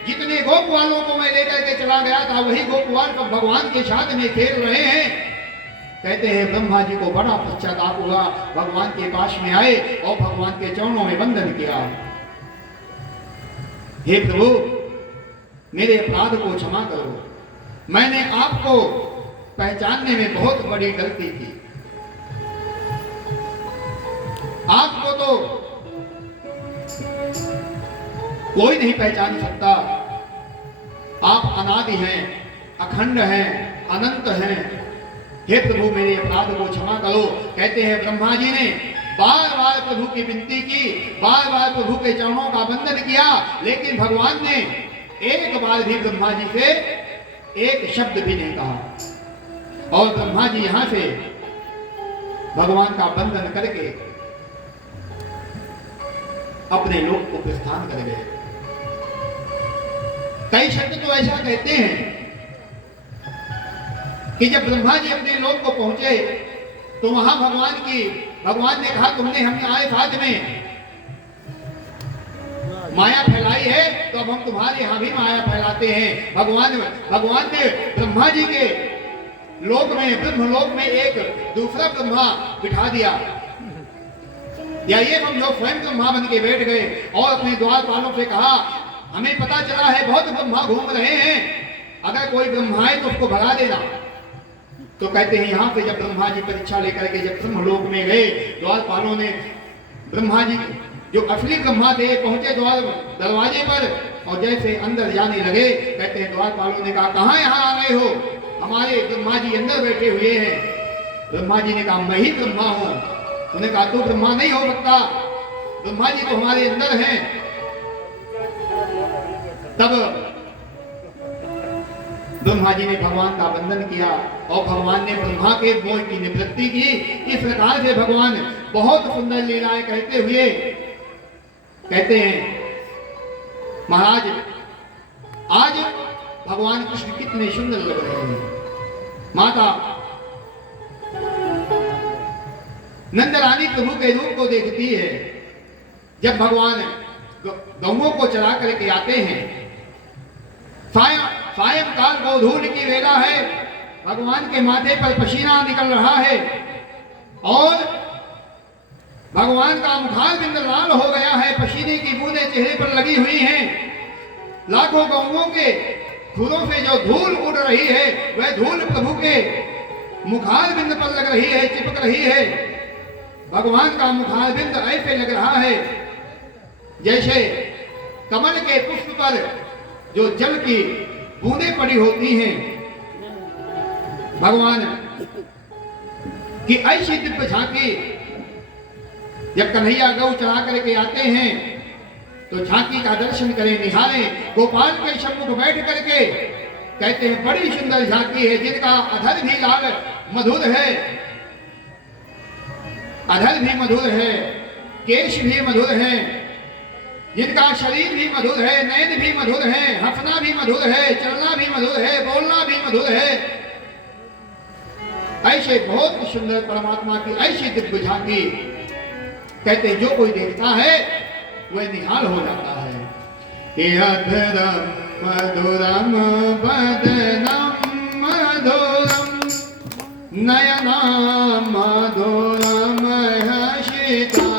जितने गोपवालों को मैं लेकर के चला गया था वही गोपवाल को भगवान के साथ में खेल रहे हैं। कहते हैं ब्रह्मा जी को बड़ा पश्चाताप हुआ, भगवान के पास में आए और भगवान के चरणों में वंदन किया। हे प्रभु मेरे अपराध को क्षमा करो, मैंने आपको पहचानने में बहुत बड़ी गलती की। आपको तो कोई नहीं पहचान सकता, आप अनादि हैं, अखंड हैं, अनंत हैं। हे प्रभु मेरे अपराध को क्षमा करो। कहते हैं ब्रह्मा जी ने बार बार प्रभु की विनती की, बार बार प्रभु के चरणों का वंदन किया, लेकिन भगवान ने एक बार भी ब्रह्मा जी से एक शब्द भी नहीं कहा। और ब्रह्मा जी यहां से भगवान का वंदन करके अपने लोक को प्रस्थान कर गए। कई शब्द तो ऐसा कहते हैं कि जब ब्रह्मा जी अपने लोक को पहुंचे तो वहां भगवान ने कहा तुमने हमें आए साथ में माया फैलाई है तो अब हम तुम्हारे यहां भी माया फैलाते हैं। भगवान ने ब्रह्मा जी के लोक में, ब्रह्मलोक में एक दूसरा ब्रह्मा बिठा दिया। या ये समझो स्वयं ब्रह्मा बन के बैठ गए और अपने द्वारपालों से कहा, हमें पता चला है बहुत ब्रह्मा घूम रहे हैं, अगर कोई ब्रह्मा है तो उसको भगा देना। तो कहते हैं यहां से जब ब्रह्मा जी परीक्षा लेकर के जब ब्रह्मलोक में गए, द्वारपालों ने ब्रह्मा जी जो असली ब्रह्मा थे पहुंचे द्वार दरवाजे पर और जैसे अंदर जाने लगे, कहते हैं द्वारपालों ने कहा, कहां यहां आ गए हो? हमारे ब्रह्मा जी अंदर बैठे हुए हैं। ब्रह्मा जी ने कहा, मैं ही ब्रह्मा हूं। उन्होंने कहा, तू ब्रह्मा नहीं हो सकता, ब्रह्मा जी तो हमारे अंदर हैं। तब ब्रह्मा जी ने भगवान का वंदन किया और भगवान ने ब्रह्मा के मोह की निवृत्ति की। इस प्रकार से भगवान बहुत सुंदर लीलाएं कहते हुए कहते हैं, महाराज आज भगवान कृष्ण कितने सुंदर लग रहे हैं। माता नंदरानी प्रभु के रूप को देखती है। जब भगवान गौओं को चरा करके आते हैं, सायंकाल गोधूल की वेला है, भगवान के माथे पर पसीना निकल रहा है और भगवान का मुखारबिंद लाल हो गया है, पसीने की बूंदें चेहरे पर लगी हुई हैं। लाखों गौओं के खुरों से जो धूल उड़ रही है वह धूल प्रभु के मुखारबिंद पर लग रही है, चिपक रही है। भगवान का मुखारबिंद ऐसे लग रहा है जैसे कमल के पुष्प पर जो जल की बूंदें पड़ी होती हैं। भगवान की ऐसी दिव्य झांकी जब कन्हैया गौ चढ़ा करके आते हैं तो झांकी का दर्शन करें, निहारें। गोपाल के सम्मुख बैठ करके कहते हैं, बड़ी सुंदर झांकी है, जिनका अधर भी लाल मधुर है, अधर भी मधुर है, केश भी मधुर है, जिनका शरीर भी मधुर है, नयन भी मधुर है, हंसना भी मधुर है, चलना भी मधुर है, बोलना भी मधुर है। ऐसे बहुत सुंदर परमात्मा की ऐसी दिव्य झांकी कहते हैं, जो कोई देखता है वह निहाल हो जाता है। कि अधरम मधुरम बदनम मधुरम नयनम मधुरम हसिता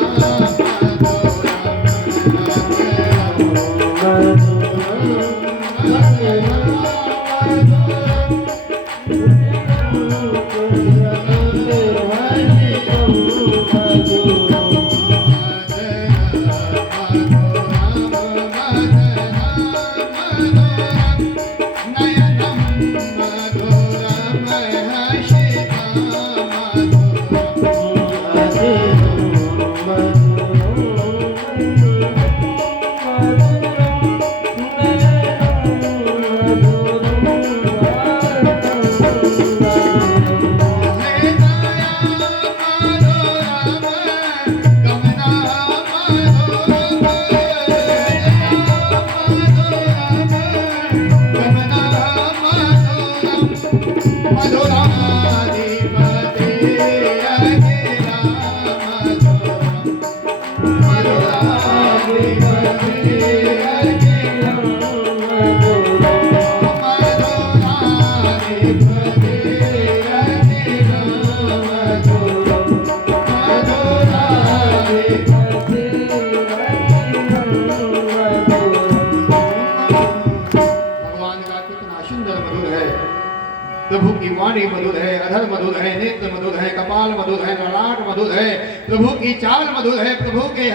प्रभु की वाणी मधुर है, अधर मधुर है, नेत्र मधुर है, कपाल मधुर है, ललाट मधुर है, प्रभु की चाल मधुर है, प्रभु के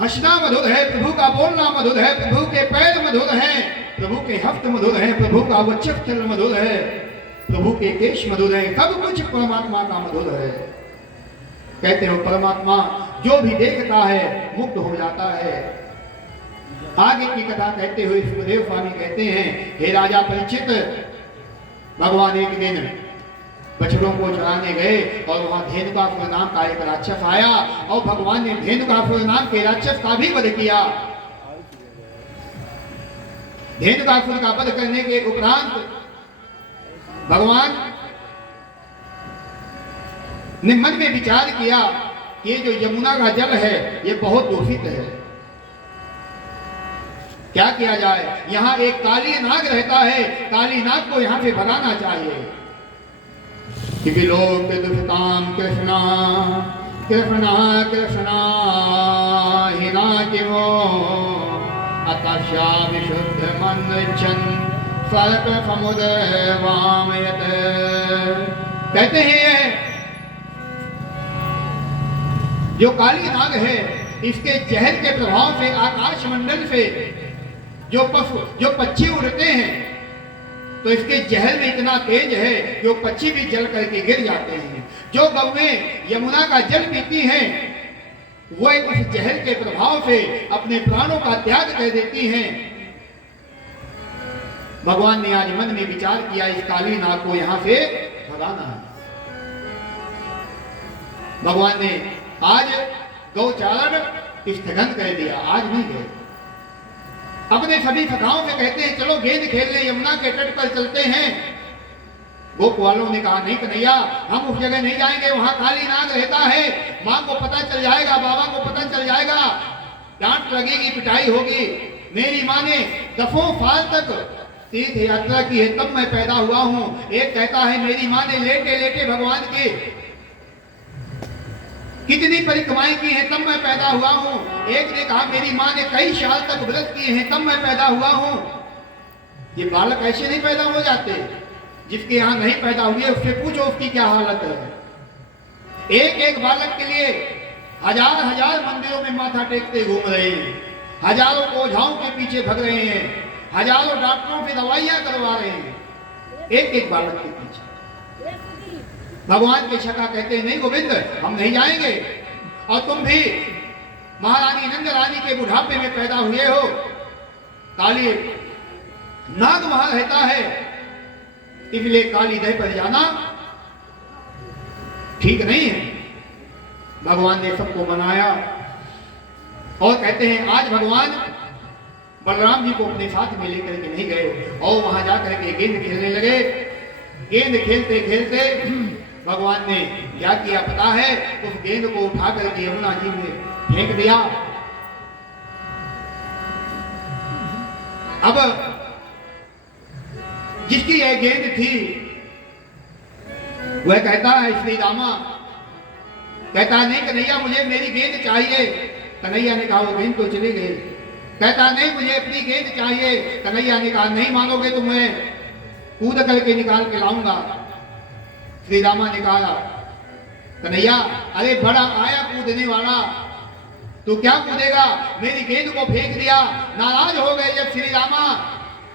हंसना मधुर है, प्रभु का बोलना मधुर है, प्रभु के पैर मधुर है, प्रभु के हस्त मधुर है, प्रभु का वक्षस्थल मधुर है, प्रभु के केश मधुर है, सब कुछ परमात्मा का मधुर है। कहते हो परमात्मा जो भी देखता है मुक्त हो जाता है। आगे की कथा कहते हुए सुखदेव स्वामी कहते हैं, हे राजा परीक्षित, भगवान एक दिन बछड़ों को चराने गए और वहां धेनुकासुर नाम का एक राक्षस आया और भगवान ने धेनुकासुर नाम के राक्षस का भी वध किया। धेनुकासुर का वध करने के उपरांत भगवान ने मन में विचार किया कि ये जो यमुना का जल है ये बहुत दूषित है, क्या किया जाए। यहां एक काली नाग रहता है, काली नाग को यहां से भगाना चाहिए। क्योंकि लोक दुष्टाम कृष्णा कृष्णा कृष्णा हि नाचिवो अतस्या विशुद्ध मन्नच्छन् सर्प समुदवामयत। कहते हैं जो काली नाग है, इसके जहर के प्रभाव से आकाश मंडल से जो पक्षी उड़ते हैं, तो इसके जहर में इतना तेज है जो पक्षी भी जल करके गिर जाते हैं। जो गौएं यमुना का जल पीती हैं, वो उस जहर के प्रभाव से अपने प्राणों का त्याग कर देती हैं। भगवान ने आज मन में विचार किया, इस काली नाग को यहां से भगाना है। भगवान ने आज गौचारण स्थगन कर दिया, आज नहीं गए। अपने सभी सखाओं से कहते हैं चलो गेंद खेलने यमुना के तट पर चलते हैं। गोप वालों ने कहा नहीं कन्हैया, हम उस जगह नहीं जाएंगे, वहां काली नाग रहता है, माँ को पता चल जाएगा, बाबा को पता चल जाएगा, डांट लगेगी, पिटाई होगी। मेरी माँ ने 10 साल तक तीर्थ यात्रा की है, तब मैं पैदा हुआ हूं। एक कहता है मेरी माँ ने लेटे लेटे भगवान के कितनी परिक्रमाएं की हैं, तब मैं पैदा हुआ हूं। एक ने कहा मेरी माँ ने कई साल तक व्रत किए हैं, तब मैं पैदा हुआ हूं। ये बालक ऐसे नहीं पैदा हो जाते। जिसके यहाँ नहीं पैदा हुए उससे पूछो उसकी क्या हालत है। एक एक बालक के लिए हजार हजार मंदिरों में माथा टेकते घूम रहे हैं, हजारों ओझाओं के पीछे भग रहे हैं, हजारों डॉक्टरों से दवाइयां करवा रहे हैं, एक एक बालक के पीछे। भगवान के सखा कहते हैं नहीं गोविंद, हम नहीं जाएंगे। और तुम भी महारानी नंद रानी के बुढ़ापे में पैदा हुए हो, काली नाग वहां रहता है, इसलिए काली दह पर जाना ठीक नहीं है। भगवान ने सबको मनाया और कहते हैं आज भगवान बलराम जी को अपने साथ में लेकर के नहीं गए और वहां जाकर के गेंद खेलने लगे। गेंद खेलते खेलते भगवान ने क्या किया पता है, उस गेंद को उठा करके यमुना जी में फेंक दिया। अब जिसकी यह गेंद थी वह कहता है श्री रामा, कहता नहीं कन्हैया मुझे मेरी गेंद चाहिए। कन्हैया ने कहा वो गेंद तो चली गई। कहता नहीं मुझे अपनी गेंद चाहिए। कन्हैया ने कहा नहीं मानोगे तो मैं कूद करके निकाल के लाऊंगा। श्री रामा ने कहा कन्हैया अरे बड़ा आया कूदने वाला, तू क्या कूदेगा, मेरी गेंद को फेंक दिया। नाराज हो गए जब श्री रामा,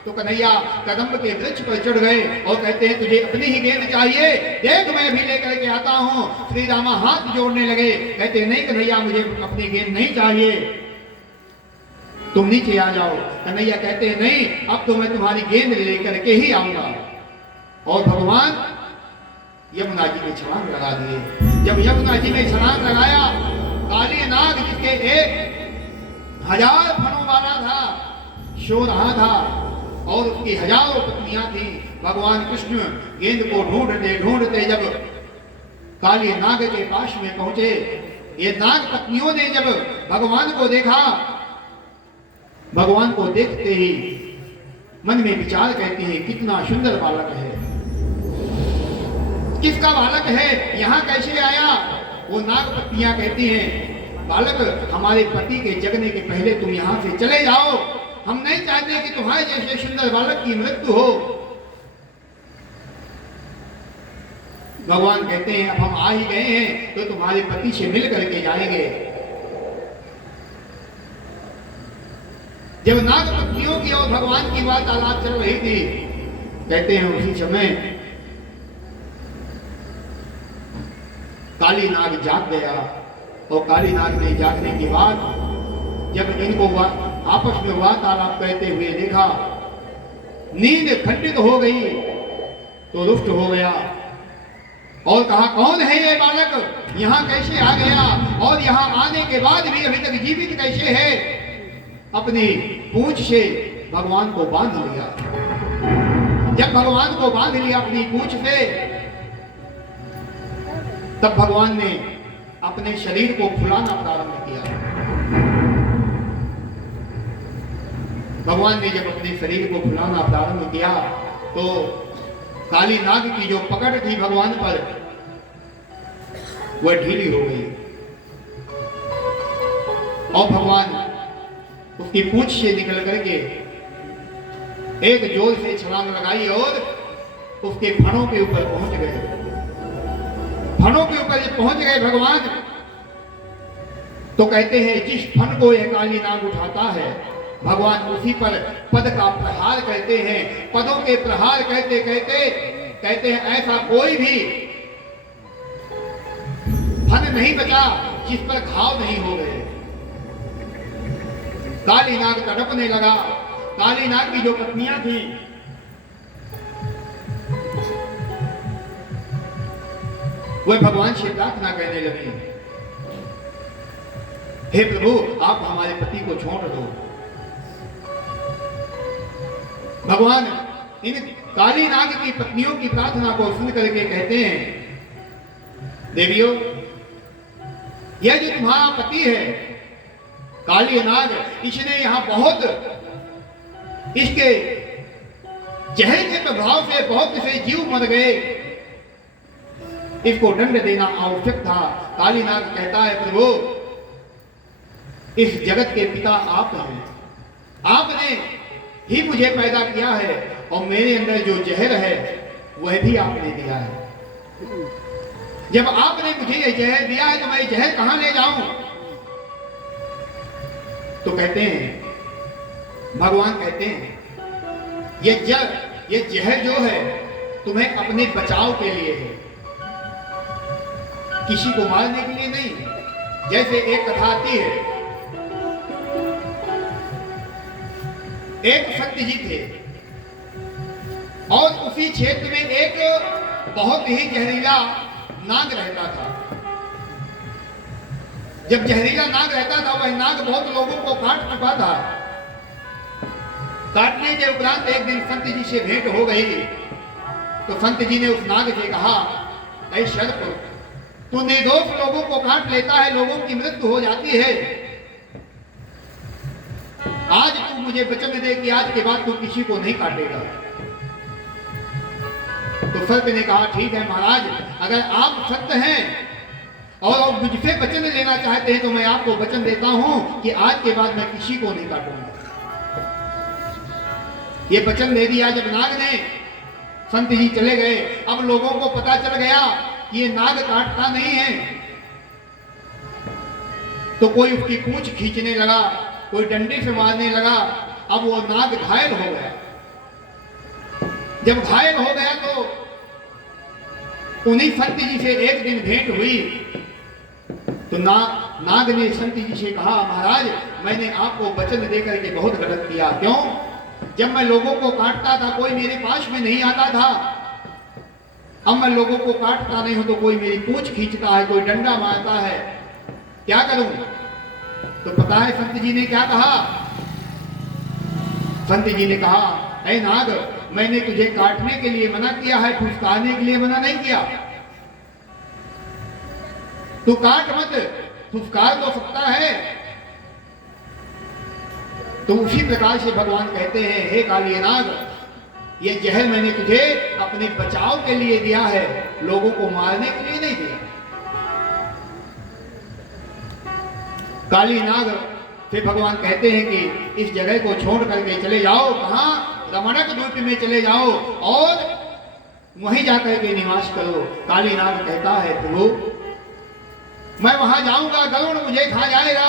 तो कन्हैया कदम्ब के वृक्ष पर चढ़ गए और कहते हैं तुझे अपनी ही गेंद चाहिए, देख मैं भी लेकर के आता हूं। श्री रामा हाथ जोड़ने लगे, कहते नहीं कन्हैया मुझे अपनी गेंद नहीं चाहिए, तुम नीचे आ जाओ। कन्हैया कहते हैं नहीं अब तो मैं तुम्हारी गेंद लेकर के ही आऊंगा। और भगवान यमुना जी में छलांग लगा दिए। जब यमुना जी में छलांग लगाया, काली नाग जिसके 1000 फनों वाला था सो रहा था और उसकी हजारों पत्नियां थी। भगवान कृष्ण गेंद को ढूंढते ढूंढते जब काली नाग के पास में पहुंचे, ये नाग पत्नियों ने जब भगवान को देखा, भगवान को देखते ही मन में विचार कहती है कितना सुंदर बालक है, किसका बालक है, यहाँ कैसे आया। वो नाग पत्नियां कहती हैं बालक हमारे पति के जगने के पहले तुम यहाँ से चले जाओ, हम नहीं चाहते कि तुम्हारे जैसे सुंदर बालक की मृत्यु हो। भगवान कहते हैं अब हम आ ही गए हैं तो तुम्हारे पति से मिल करके जाएंगे। जब नाग पत्नियों की और भगवान की वार्तालाप चल रही थी, कहते हैं उसी समय काली नाग जाग गया और काली नाग ने जागने के बाद जब इनको आपस में वार्तालाप करते हुए देखा, नींद खंडित हो गई तो रुष्ट हो गया और कहा कौन है ये बालक, यहाँ कैसे आ गया और यहाँ आने के बाद भी अभी तक जीवित कैसे है। अपनी पूंछ से भगवान को बांध लिया। जब भगवान को बांध लिया अपनी पूंछ से, तब भगवान ने अपने शरीर को फुलाना प्रारंभ किया। भगवान ने जब अपने शरीर को फुलाना प्रारंभ किया तो काली नाग की जो पकड़ थी भगवान पर वह ढीली हो गई। और भगवान उसकी पूंछ से निकल करके एक जोर से छलांग लगाई और उसके फणों के ऊपर पहुंच गए। फणों के ऊपर जब पहुंच गए भगवान, तो कहते हैं जिस फन को यह काली नाग उठाता है, भगवान उसी पर पद का प्रहार करते हैं। पदों के प्रहार कहते कहते कहते हैं ऐसा कोई भी फन नहीं बचा जिस पर घाव नहीं हो गए। काली नाग तड़पने लगा। काली नाग की जो पत्नियां थी वह भगवान से प्रार्थना करने लगी, हे प्रभु आप हमारे पति को छोड़ दो। भगवान इन काली नाग की पत्नियों की प्रार्थना को सुन करके कहते हैं, देवियों यह जो तुम्हारा पति है काली नाग, इसने यहां बहुत इसके जहर के प्रभाव से बहुत से जीव मर गए, इसको दंड देना आवश्यक था। काली नाग कहता है प्रभु इस जगत के पिता आप हैं, आपने ही मुझे पैदा किया है और मेरे अंदर जो जहर है वह भी आपने दिया है। जब आपने मुझे यह जहर दिया है तो मैं जहर कहां ले जाऊं? तो कहते हैं भगवान कहते हैं ये जहर जो है तुम्हें अपने बचाव के लिए है, किसी को मारने के लिए नहीं। जैसे एक कथा आती है, एक सत्य जी थे और उसी क्षेत्र में एक बहुत ही जहरीला नाग रहता था। जब जहरीला नाग रहता था वह नाग बहुत लोगों को काट चुका था। काटने के उपरांत एक दिन संत जी से भेंट हो गई तो संत जी ने उस नाग से कहा, ऐ शर्प तू निर्दोष लोगों को काट लेता है, लोगों की मृत्यु हो जाती है, आज तू मुझे वचन दे कि आज के बाद तू किसी को नहीं काटेगा। तो सर्प ने कहा ठीक है महाराज, अगर आप सत्य हैं और मुझसे वचन लेना चाहते हैं तो मैं आपको वचन देता हूं कि आज के बाद मैं किसी को नहीं काटूंगा। ये वचन दे दिया जब नाग ने, संत जी चले गए। अब लोगों को पता चल गया कि ये नाग काटता नहीं है, तो कोई उसकी पूंछ खींचने लगा, कोई डंडे से मारने लगा। अब वो नाग घायल हो गया। जब घायल हो गया तो उन्हीं संत जी से एक दिन भेंट हुई तो नाग ने संत जी से कहा, महाराज मैंने आपको वचन देकर के बहुत गलत किया। क्यों? जब मैं लोगों को काटता था कोई मेरे पास में नहीं आता था, अब मैं लोगों को काटता नहीं हूं तो कोई मेरी पूंछ खींचता है, कोई डंडा मारता है, क्या करूं? तो पता है संत जी ने क्या कहा? संत जी ने कहा, ऐ नाग मैंने तुझे काटने के लिए मना किया है, फुसकारने के लिए मना नहीं किया। तू काट मत, फुसकार तो सकता है। तो उसी प्रकार से भगवान कहते हैं, हे काली नाग ये जहर मैंने तुझे अपने बचाव के लिए दिया है, लोगों को मारने के लिए नहीं दिया। काली नाग से भगवान कहते हैं कि इस जगह को छोड़ करके चले जाओ। कहां? रमणक द्वीप में चले जाओ और वहीं जाकर के निवास करो। काली नाग कहता है प्रभु मैं वहां जाऊंगा, गरुड़ मुझे खा जाएगा।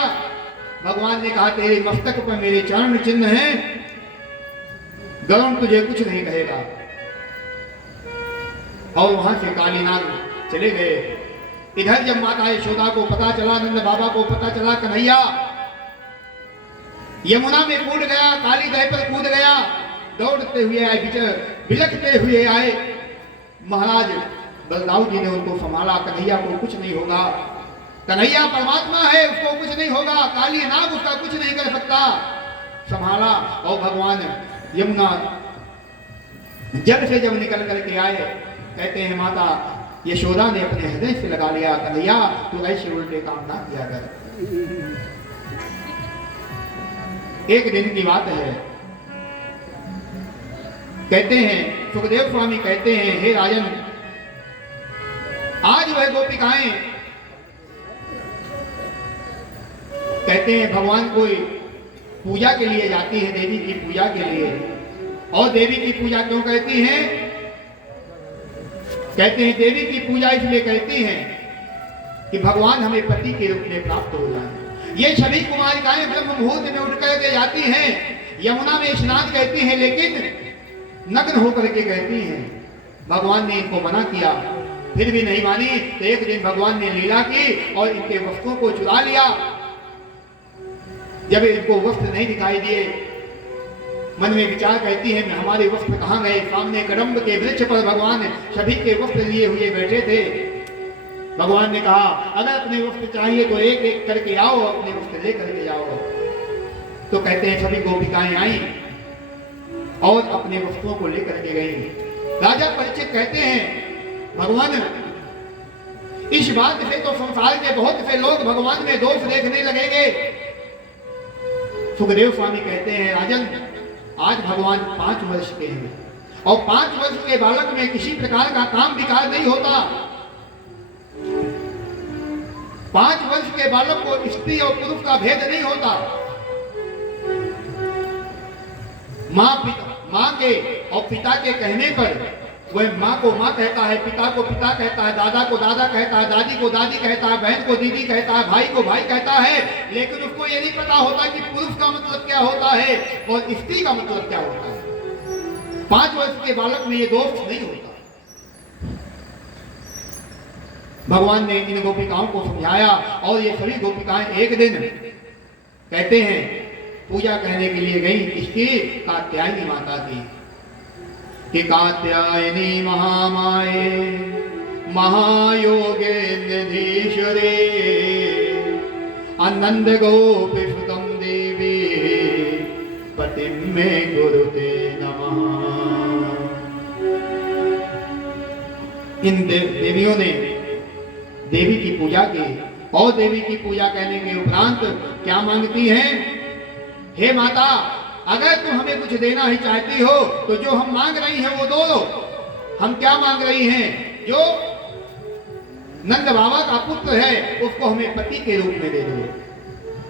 भगवान ने कहा तेरे मस्तक पर मेरे चरण चिन्ह हैं, गरुड़ तुझे कुछ नहीं कहेगा। और वहां से काली नाग चले गए। इधर जब माता यशोदा को पता चला, नंद बाबा को पता चला, कन्हैया यमुना में कूद गया, काली दह पर कूद गया, दौड़ते हुए आए, बिलखते हुए आए। महाराज बलदाऊ जी ने उनको संभाला, कन्हैया को कुछ नहीं होगा, कन्हैया परमात्मा है, उसको कुछ नहीं होगा, काली नाग उसका कुछ नहीं कर सकता। संभाला और भगवान यमुना जल से जब निकल करके आए, कहते हैं माता यशोदा ने अपने हृदय से लगा लिया, कन्हैया तू ऐसे उल्टे काम ना किया कर। एक दिन की बात है, कहते हैं सुखदेव स्वामी कहते हैं, हे राजन आज वह गोपिकाएं कहते हैं भगवान कोई पूजा के लिए जाती है, देवी की पूजा के लिए। और देवी की पूजा क्यों कहती हैं? कहते हैं देवी की पूजा इसलिए कहती हैं कि भगवान हमें पति के रूप में प्राप्त हो जाए। ये सभी कुमारिकाएं ब्रह्म मुहूर्त में उठ करके जाती हैं, यमुना में स्नान करती हैं, लेकिन नग्न होकर के कहती हैं। भगवान ने इनको मना किया, फिर भी नहीं मानी। तो एक दिन भगवान ने लीला की और इनके वस्त्रों को चुरा लिया। जब इनको वस्त्र नहीं दिखाई दिए, मन में विचार करती है मैं हमारे वस्त्र कहाँ गए। सामने कदम्ब के वृक्ष पर भगवान सभी के वस्त्र लिए हुए बैठे थे। भगवान ने कहा अगर अपने वस्त्र चाहिए तो एक एक करके आओ, अपने वस्त्र ले करके जाओ। तो कहते हैं सभी गोपिकाएं आई और अपने वस्त्रों को लेकर के गई। राजा परीक्षित कहते हैं भगवान इस बात से तो संसार के बहुत से लोग भगवान में दोष देखने लगेंगे। सुखदेव स्वामी कहते हैं राजन, आज भगवान 5 वर्ष के हैं और 5 वर्ष के बालक में किसी प्रकार का काम विकार नहीं होता। 5 वर्ष के बालक को स्त्री और पुरुष का भेद नहीं होता। माँ के और पिता के कहने पर वह माँ को माँ कहता है, पिता को पिता कहता है, दादा को दादा कहता है, दादी को दादी कहता है, बहन को दीदी कहता है, भाई को भाई कहता है। लेकिन उसको ये नहीं पता होता कि पुरुष का मतलब क्या होता है और स्त्री का मतलब क्या होता है। 5 वर्ष के बालक में ये दोष नहीं होता। भगवान ने इन गोपिकाओं को समझाया और ये सभी गोपिकाएं एक दिन कहते हैं पूजा कहने के लिए गई। इसकी कात्यायनी माता थी कि कात्यायनी महामाये महायोगेन्द्रधीश्वरे आनंद गोपी सुतम देवी पतिम में गुरुते नमः। इन देवियों ने देवी की पूजा की और देवी की पूजा कहने के उपरांत क्या मांगती हैं? हे माता, अगर तुम हमें कुछ देना ही चाहती हो तो जो हम मांग रही हैं वो दो। हम क्या मांग रही हैं? जो नंद बाबा का पुत्र है उसको हमें पति के रूप में दे दो।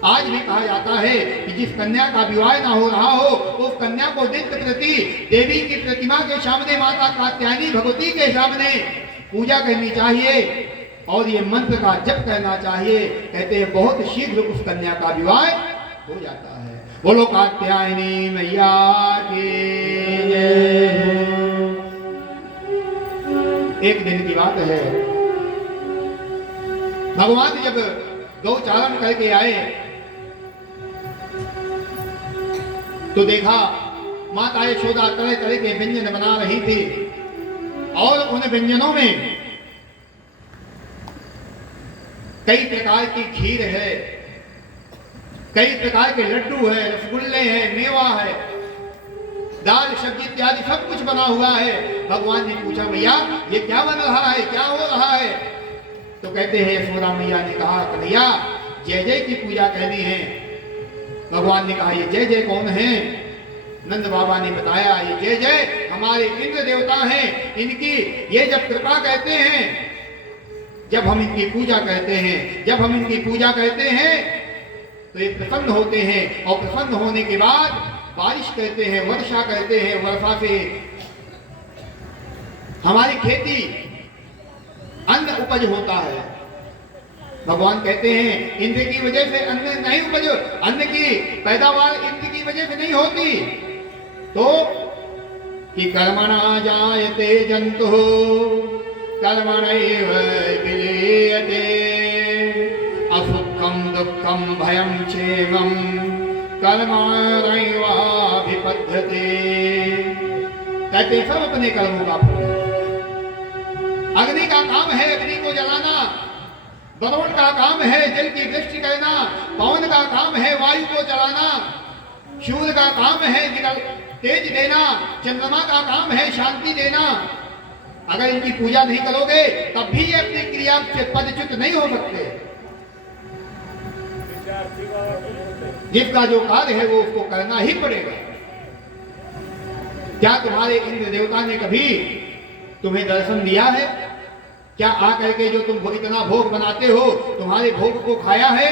आज भी कहा जाता है कि जिस कन्या का विवाह ना हो रहा हो उस कन्या को नित्य प्रति देवी की प्रतिमा के सामने, माता कात्यायनी भगवती के सामने पूजा करनी चाहिए और ये मंत्र का जप करना चाहिए। कहते हैं बहुत शीघ्र उस कन्या का विवाह हो जाता है। बोलो कात्यायनी मैया की जय। एक दिन की बात है, भगवान जब गौचारण करके आए तो देखा माता यशोदा तरह तरह के व्यंजन बना रही थी और उन व्यंजनों में कई प्रकार की खीर है, कई प्रकार के लड्डू है, रसगुल्ले हैं, मेवा है, दाल सब्जी इत्यादि सब कुछ बना हुआ है। भगवान ने पूछा भैया ये क्या बन रहा है, क्या हो रहा है? तो कहते हैं यशोदा मैया ने कहा कन्हैया जय जय की पूजा कहनी है। भगवान ने कहा ये जय जय कौन है? नंद बाबा ने बताया ये जय जय हमारे इंद्र देवता हैं, इनकी ये जब कृपा कहते हैं, जब हम इनकी पूजा कहते हैं, जब हम इनकी पूजा कहते हैं तो ये प्रसन्न होते हैं और प्रसन्न होने के बाद बारिश कहते हैं, वर्षा कहते हैं, वर्षा से हमारी खेती अन्न उपज होता है। भगवान कहते हैं इंद्र की वजह से अन्न नहीं उपज, अन्न की पैदावार इंद्र की वजह से नहीं होती। तो कि कर्मणा जायते जंतु कर्मणैव विलीयते असुखम दुखम भयम क्षेमम कर्मणैवाभिपद्यते। कहते सब अपने कर्मों का फल। अग्नि का काम है अग्नि को जलाना, वरुण का काम है जल की वृष्टि करना, पवन का काम है वायु को चलाना, सूर्य का काम है तेज देना, चंद्रमा का काम है शांति देना। अगर इनकी पूजा नहीं करोगे तब भी ये अपनी क्रिया से पदच्युत नहीं हो सकते। जिसका जो कार्य है वो उसको करना ही पड़ेगा। क्या तुम्हारे इंद्र देवता ने कभी तुम्हें दर्शन दिया है? क्या आकर के जो तुम इतना भोग बनाते हो तुम्हारे भोग को खाया है?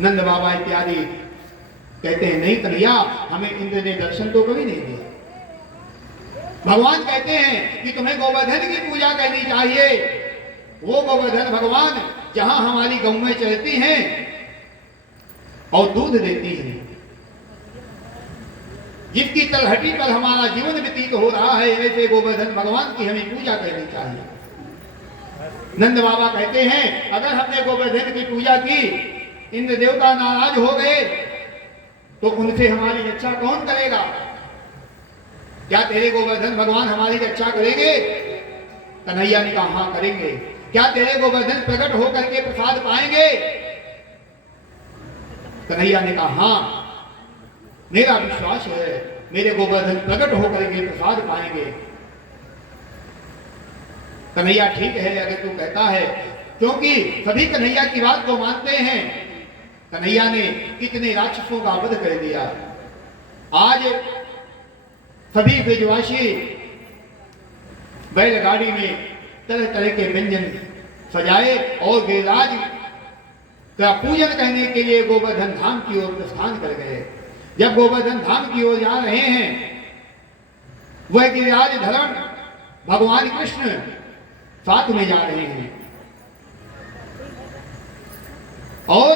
नंद बाबा इत्यादि कहते हैं नहीं कन्हैया, हमें इंद्र ने दर्शन तो कभी नहीं दिया। भगवान कहते हैं कि तुम्हें गोवर्धन की पूजा करनी चाहिए। वो गोवर्धन भगवान जहां हमारी गौएं चलती हैं और दूध देती हैं, जिसकी तलहटी पर हमारा जीवन व्यतीत हो रहा है, ऐसे गोवर्धन भगवान की हमें पूजा करनी चाहिए। नंद बाबा कहते हैं अगर हमने गोवर्धन की पूजा की, इंद्र देवता नाराज हो गए तो उनसे हमारी रक्षा कौन करेगा? क्या तेरे गोवर्धन भगवान हमारी रक्षा करेंगे? कन्हैया ने कहा हाँ करेंगे। क्या तेरे गोवर्धन प्रकट होकर के प्रसाद पाएंगे? कन्हैया ने कहा हाँ, मेरा विश्वास है मेरे गोवर्धन प्रकट होकर के प्रसाद पाएंगे। कन्हैया ठीक है अगर तू कहता है, क्योंकि सभी कन्हैया की बात को मानते हैं। कन्हैया ने कितने राक्षसों का वध कर दिया। आज सभी ब्रजवासी बैलगाड़ी में तरह तरह के व्यंजन सजाए और गिरिराज का पूजन करने के लिए गोवर्धन धाम की ओर प्रस्थान कर गए। जब गोवर्धन धाम की ओर जा रहे हैं, वह गिरिराज धरण भगवान कृष्ण साथ में जा रहे हैं और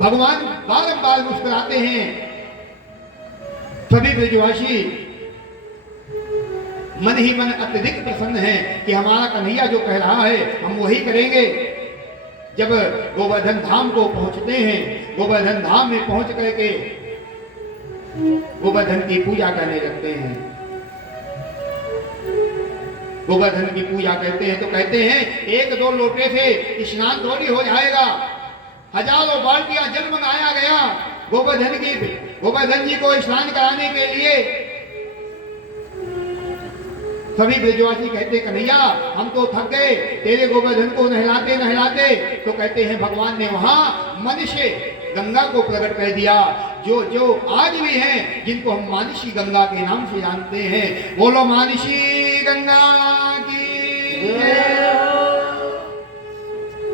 भगवान बारंबार मुस्कुराते हैं। सभी ब्रजवासी मन ही मन अत्यधिक प्रसन्न हैं कि हमारा कन्हैया जो कह रहा है हम वही करेंगे। जब गोवर्धन धाम को पहुंचते हैं, गोवर्धन धाम में पहुंच करके गोवर्धन की पूजा करने लगते हैं। गोवर्धन की पूजा करते हैं तो कहते हैं एक दो लोटे से स्नान थोड़ी हो जाएगा, हजारों बाल्टियां जल मंगाया गया गोवर्धन जी को स्नान कराने के लिए। सभी ब्रजवासी कहते कन्हैया हम तो थक गए तेरे गोवर्धन को नहलाते नहलाते। तो कहते हैं भगवान ने वहां मनुष्य गंगा को प्रकट कर दिया, जो जो आज भी हैं, जिनको हम मानसी गंगा के नाम से जानते हैं। बोलो मानसी गंगा की जय।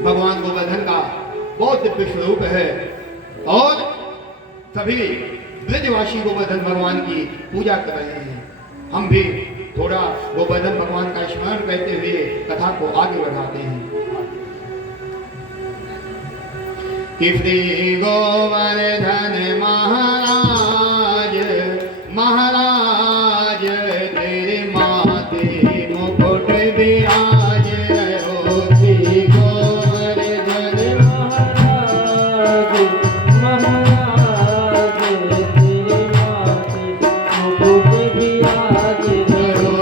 भगवान गोवर्धन का बहुत दिव्य स्वरूप है और सभी ब्रजवासी गोवर्धन भगवान की पूजा कर रहे हैं। हम भी थोड़ा गोवर्धन भगवान का स्मरण करते हुए कथा को आगे बढ़ाते हैं कि श्री गोवर्धन महाराज महाराज तेरे माथे मुकुट विराज हो। श्री गोवर्धन महाराज महाराज तेरे माथे मुकुट विराज हो।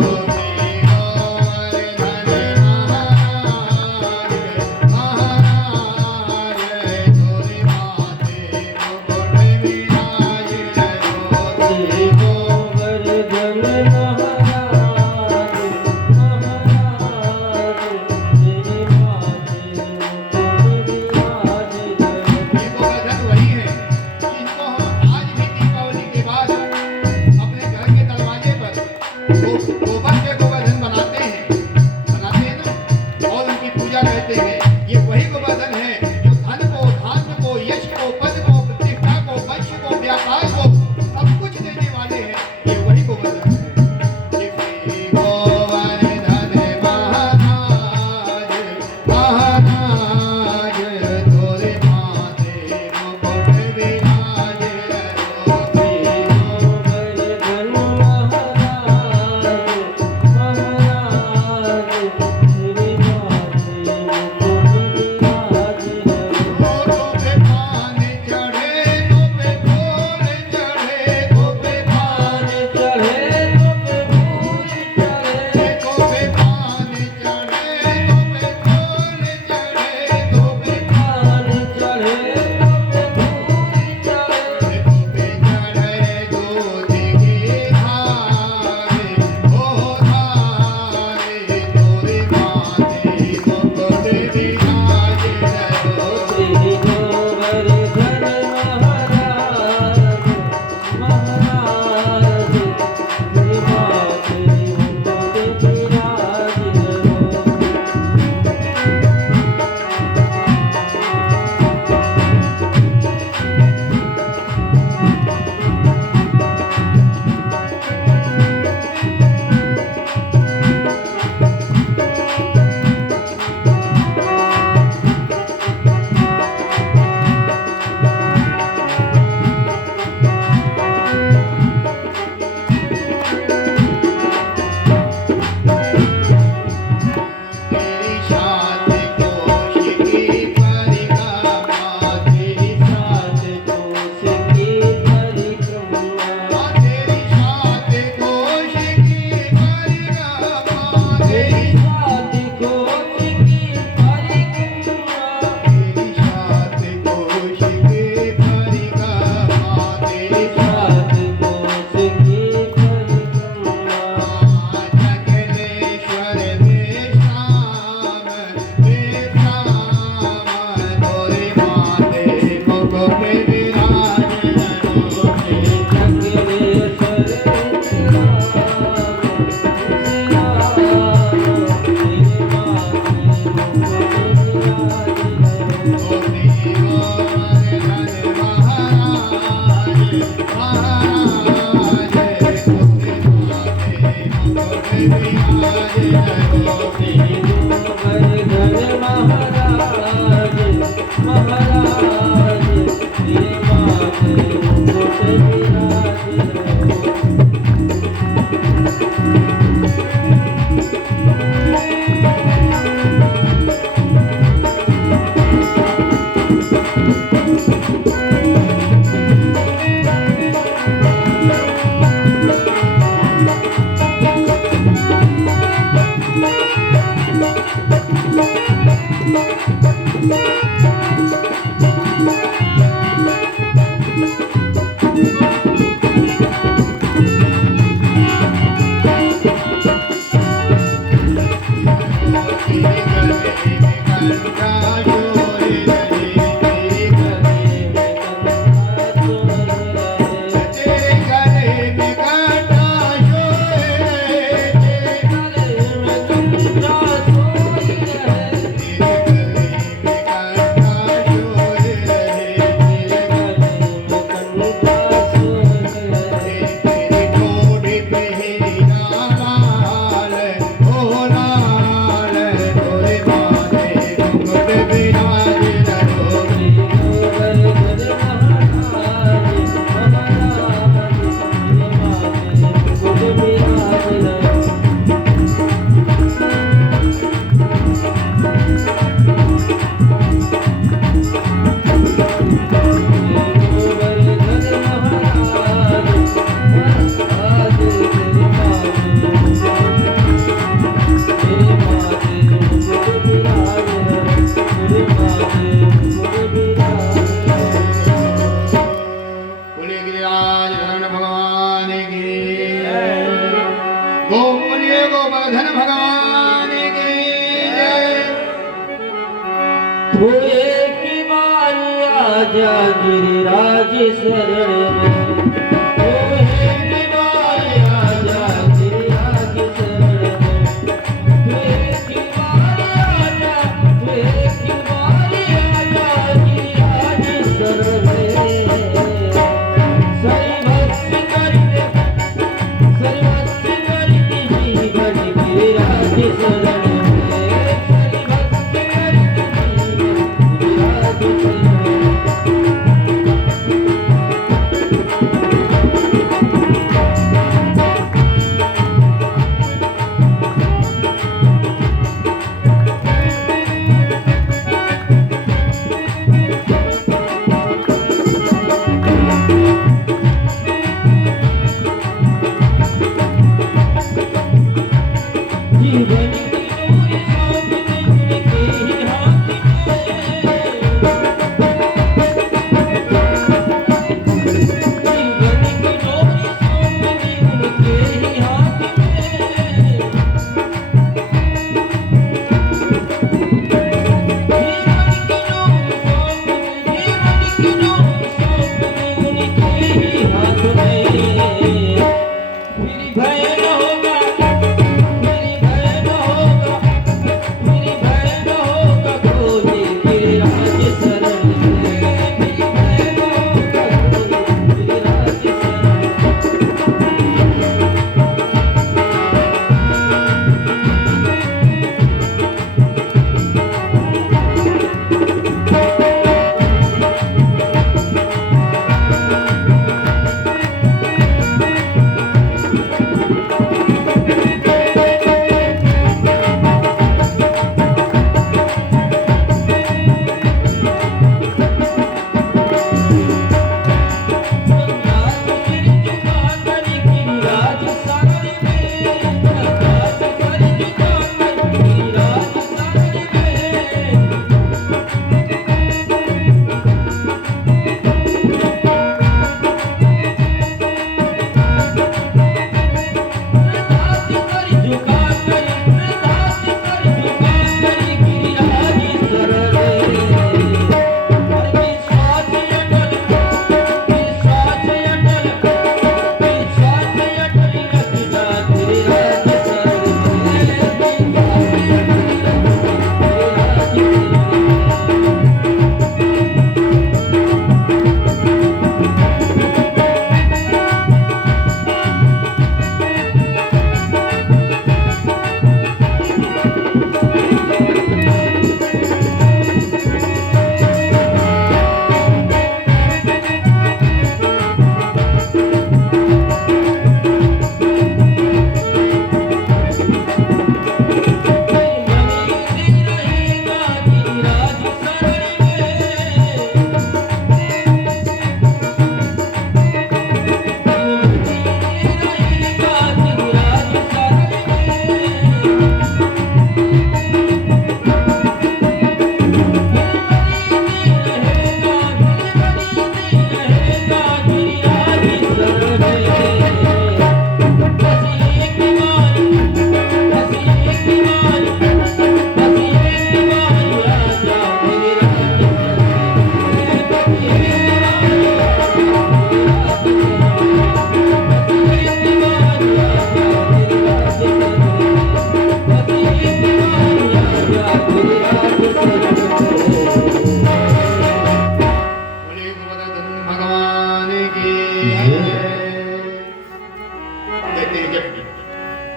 आजा गिरिराज शरण में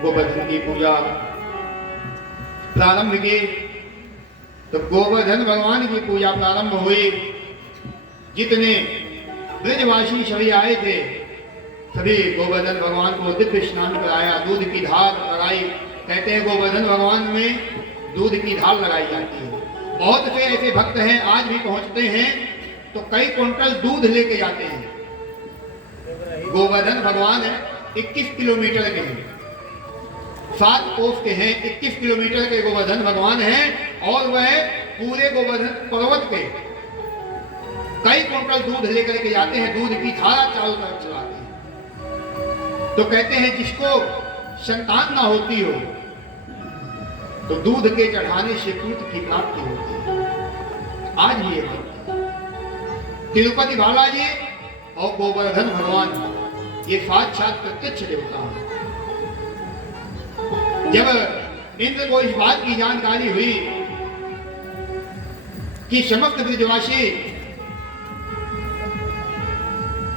गोवर्धन की पूजा प्रारंभ की तो गोवर्धन भगवान की पूजा प्रारंभ हुई। जितने ब्रजवासी सभी आए थे सभी गोवर्धन भगवान को दिव्य स्नान कराया, दूध की धार लगाई। कहते हैं गोवर्धन भगवान में दूध की धार लगाई जाती है। बहुत से ऐसे भक्त हैं आज भी पहुंचते हैं तो कई क्विंटल दूध लेके जाते हैं। गोवर्धन भगवान 21 किलोमीटर के हैं, 7 कोस के हैं, 21 किलोमीटर के गोवर्धन भगवान हैं और वह पूरे गोवर्धन पर्वत के कई क्विंटल दूध लेकर के जाते हैं, दूध की धारा चारों तरफ चलाते हैं। तो कहते हैं जिसको संतान ना होती हो तो दूध के चढ़ाने से पुत्र की प्राप्ति होती है। आज ये तिरुपति बालाजी और गोवर्धन भगवान ये साक्षात प्रत्यक्ष देवता हैं। जब इंद्र को इस बात की जानकारी हुई कि समस्त ब्रजवासी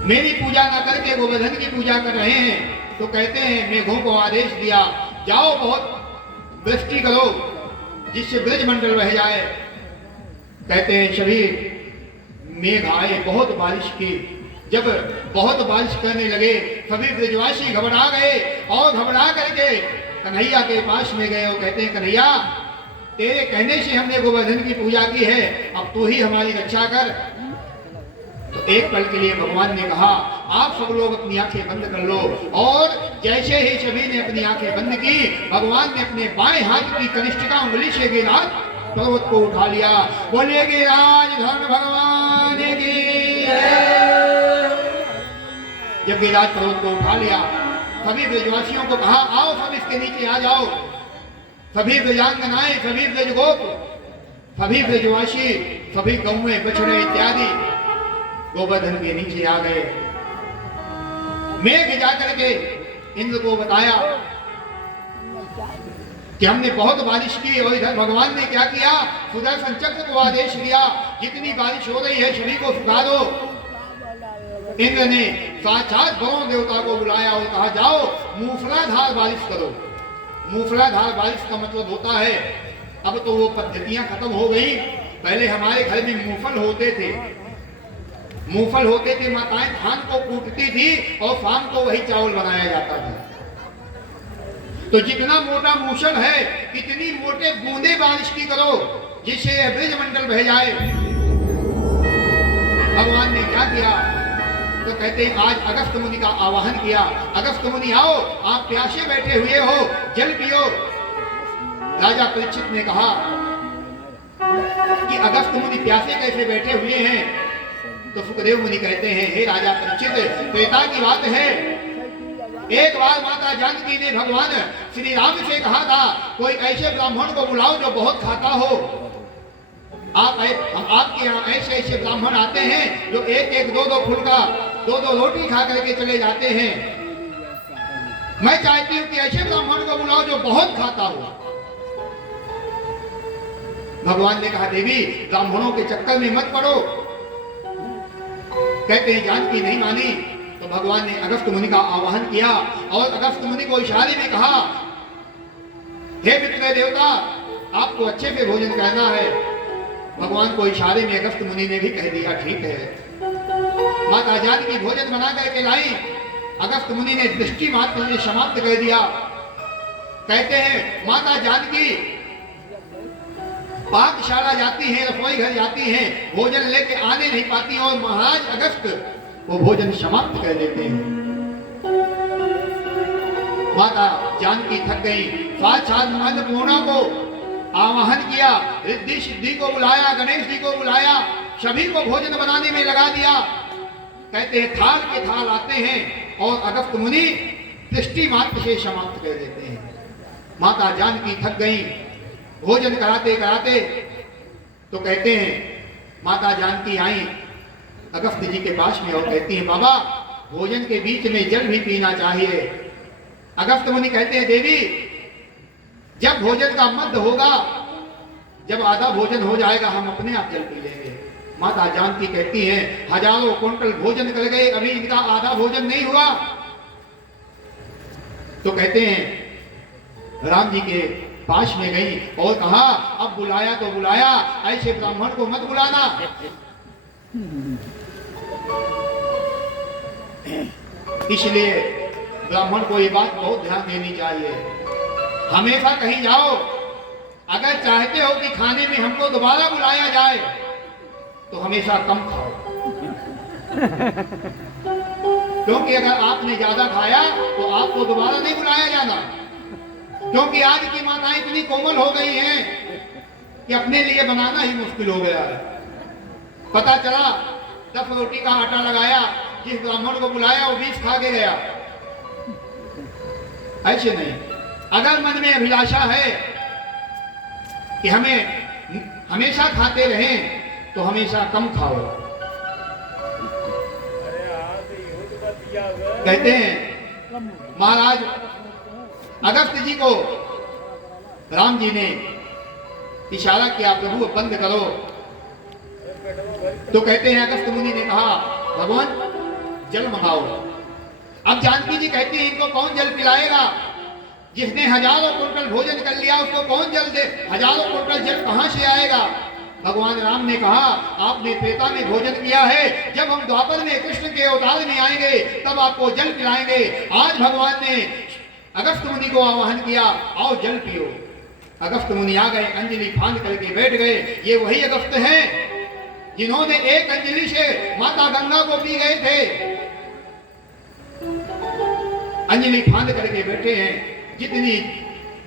मेरी पूजा न करके गोवर्धन की पूजा कर रहे हैं, तो कहते हैं मेघों को आदेश दिया, जाओ बहुत वृष्टि करो जिससे ब्रज मंडल बह जाए। कहते हैं सभी मेघ आए, बहुत बारिश की। जब बहुत बारिश करने लगे सभी ब्रजवासी घबरा गए और घबरा करके कन्हैया के पास में गए और कहते हैं कन्हैया, तेरे कहने से हमने गोवर्धन की पूजा की है, अब तू ही हमारी रक्षा कर। तो एक पल के लिए भगवान ने कहा आप सब लोग अपनी आंखें बंद कर लो, और जैसे ही सभी ने अपनी आंखें बंद की, भगवान ने अपने बाएं हाथ की कनिष्ठिका उंगली से गिराज पर्वत को उठा लिया। बोलिए गिरिराज धन भगवान की। जब गिरिराज पर्वत को उठा लिया, सभी ब्रजवासियों को कहा आओ सब इसके नीचे आ जाओ। सभी ब्रजांगनाएं, सभी ब्रजगोप, सभी ब्रजवासी, सभी गौएं, बछड़े इत्यादि गोवर्धन के नीचे आ गए। मेघ जाकर के इंद्र को बताया कि हमने बहुत बारिश की, और इधर भगवान ने क्या किया, सुदर्शन चक्र को आदेश दिया जितनी बारिश हो रही है सभी को सुखा दो। इंद्र ने साक्षात वरुण देवता को बुलाया और कहा जाओ मूसलाधार बारिश करो। मूसलाधार बारिश का मतलब होता है, अब तो वो पद्धतियां खत्म हो गई। पहले हमारे घर में मूंगफल होते थे, मूंगफल होते थे, माताएं धान को कूटती थी और शाम को वही चावल बनाया जाता था। तो जितना मोटा मूसल है इतनी मोटे बूंदे बारिश की करो जिससे ब्रज मंडल बह जाए। भगवान ने क्या किया, तो कहते हैं आज अगस्त मुनि का आवाहन किया। अगस्त मुनि आओ, आप प्यासे बैठे हुए हो, जल पियो। राजा परीक्षित ने कहा कि अगस्त मुनि प्यासे कैसे बैठे हुए हैं? तो सुखदेव मुनि कहते हैं हे राजा परीक्षित, त्रेता की बात है, एक बार माता जानकी ने भगवान श्री राम से कहा था कोई ऐसे ब्राह्मण को बुलाओ जो बहुत खाता हो। आपके यहाँ ऐसे ऐसे ब्राह्मण आते हैं जो एक एक दो दो फुलका दो दो रोटी खा करके चले जाते हैं। मैं चाहती हूँ कि ऐसे ब्राह्मण को बुलाओ जो बहुत खाता हो। भगवान ने कहा देवी ब्राह्मणों के चक्कर में मत पड़ो। कहते हैं जानकी नहीं मानी, तो भगवान ने अगस्त मुनि का आवाहन किया और अगस्त मुनि को इशारे में कहा हे विप्र देवता, आपको अच्छे से भोजन करना है। भगवान को इशारे में अगस्त मुनि ने भी कह दिया ठीक है। माता जानकी भोजन बना करके लाई, अगस्त मुनि ने दृष्टि मात्र से समाप्त कर दिया। कहते हैं माता जानकी पाकशाला जाती हैं, रसोई घर जाती हैं, भोजन लेके आने नहीं पाती और महाराज अगस्त वो भोजन समाप्त कर देते हैं। माता जानकी थक गई, साक्षात अन्नपूर्णा को आवाहन किया, रिद्धि सिद्धि को बुलाया, गणेश जी को बुलाया, सभी को भोजन बनाने में लगा दिया। कहते हैं थाल के थाल आते हैं और अगस्त मुनि दृष्टि मात्र से समाप्त कर देते हैं। माता जानकी थक गई भोजन कराते कराते। तो कहते हैं माता जानकी आई अगस्त जी के पास में और कहती हैं बाबा भोजन के बीच में जल भी पीना चाहिए। अगस्त मुनि कहते हैं देवी जब भोजन का मध्य होगा, जब आधा भोजन हो जाएगा हम अपने आप जल पी लेंगे। माता जानकी कहती हैं हजारों कुंटल भोजन कर गए, अभी इनका आधा भोजन नहीं हुआ। तो कहते हैं राम जी के पास में गई और कहा अब बुलाया तो बुलाया, ऐसे ब्राह्मण को मत बुलाना। इसलिए ब्राह्मण को ये बात बहुत ध्यान देनी चाहिए। हमेशा कहीं जाओ, अगर चाहते हो कि खाने में हमको दोबारा बुलाया जाए तो हमेशा कम खाओ, क्योंकि अगर आपने ज्यादा खाया तो आपको दोबारा नहीं बुलाया जाना। क्योंकि आज की माताएं इतनी कोमल हो गई हैं कि अपने लिए बनाना ही मुश्किल हो गया है। पता चला 10 रोटी का आटा लगाया, जिस ब्राह्मण को बुलाया वो 20 खा के गया। ऐसे नहीं, अगर मन में अभिलाषा है कि हमें हमेशा खाते रहें तो हमेशा कम खाओ। कहते हैं महाराज अगस्त जी को राम जी ने इशारा किया, प्रभु बंद करो। तो कहते हैं अगस्त मुनि ने कहा भगवान जल मंगाओ। अब जानकी जी कहती है इनको कौन जल पिलाएगा, जिसने हजारों कुंटल भोजन कर लिया उसको कौन जल दे, हजारों कुंटल जल कहां से आएगा। भगवान राम ने कहा आपने त्रेता में भोजन किया है, जब हम द्वापर में कृष्ण के अवतार में आएंगे तब आपको जल पिलाएंगे। आज भगवान ने अगस्त मुनि को आह्वान किया, आओ जल पियो। अगस्त मुनि आ गए, अंजलि फांद करके बैठ गए। ये वही अगस्त हैं जिन्होंने एक अंजलि से माता गंगा को पी गए थे। अंजलि फांद करके बैठे हैं, जितनी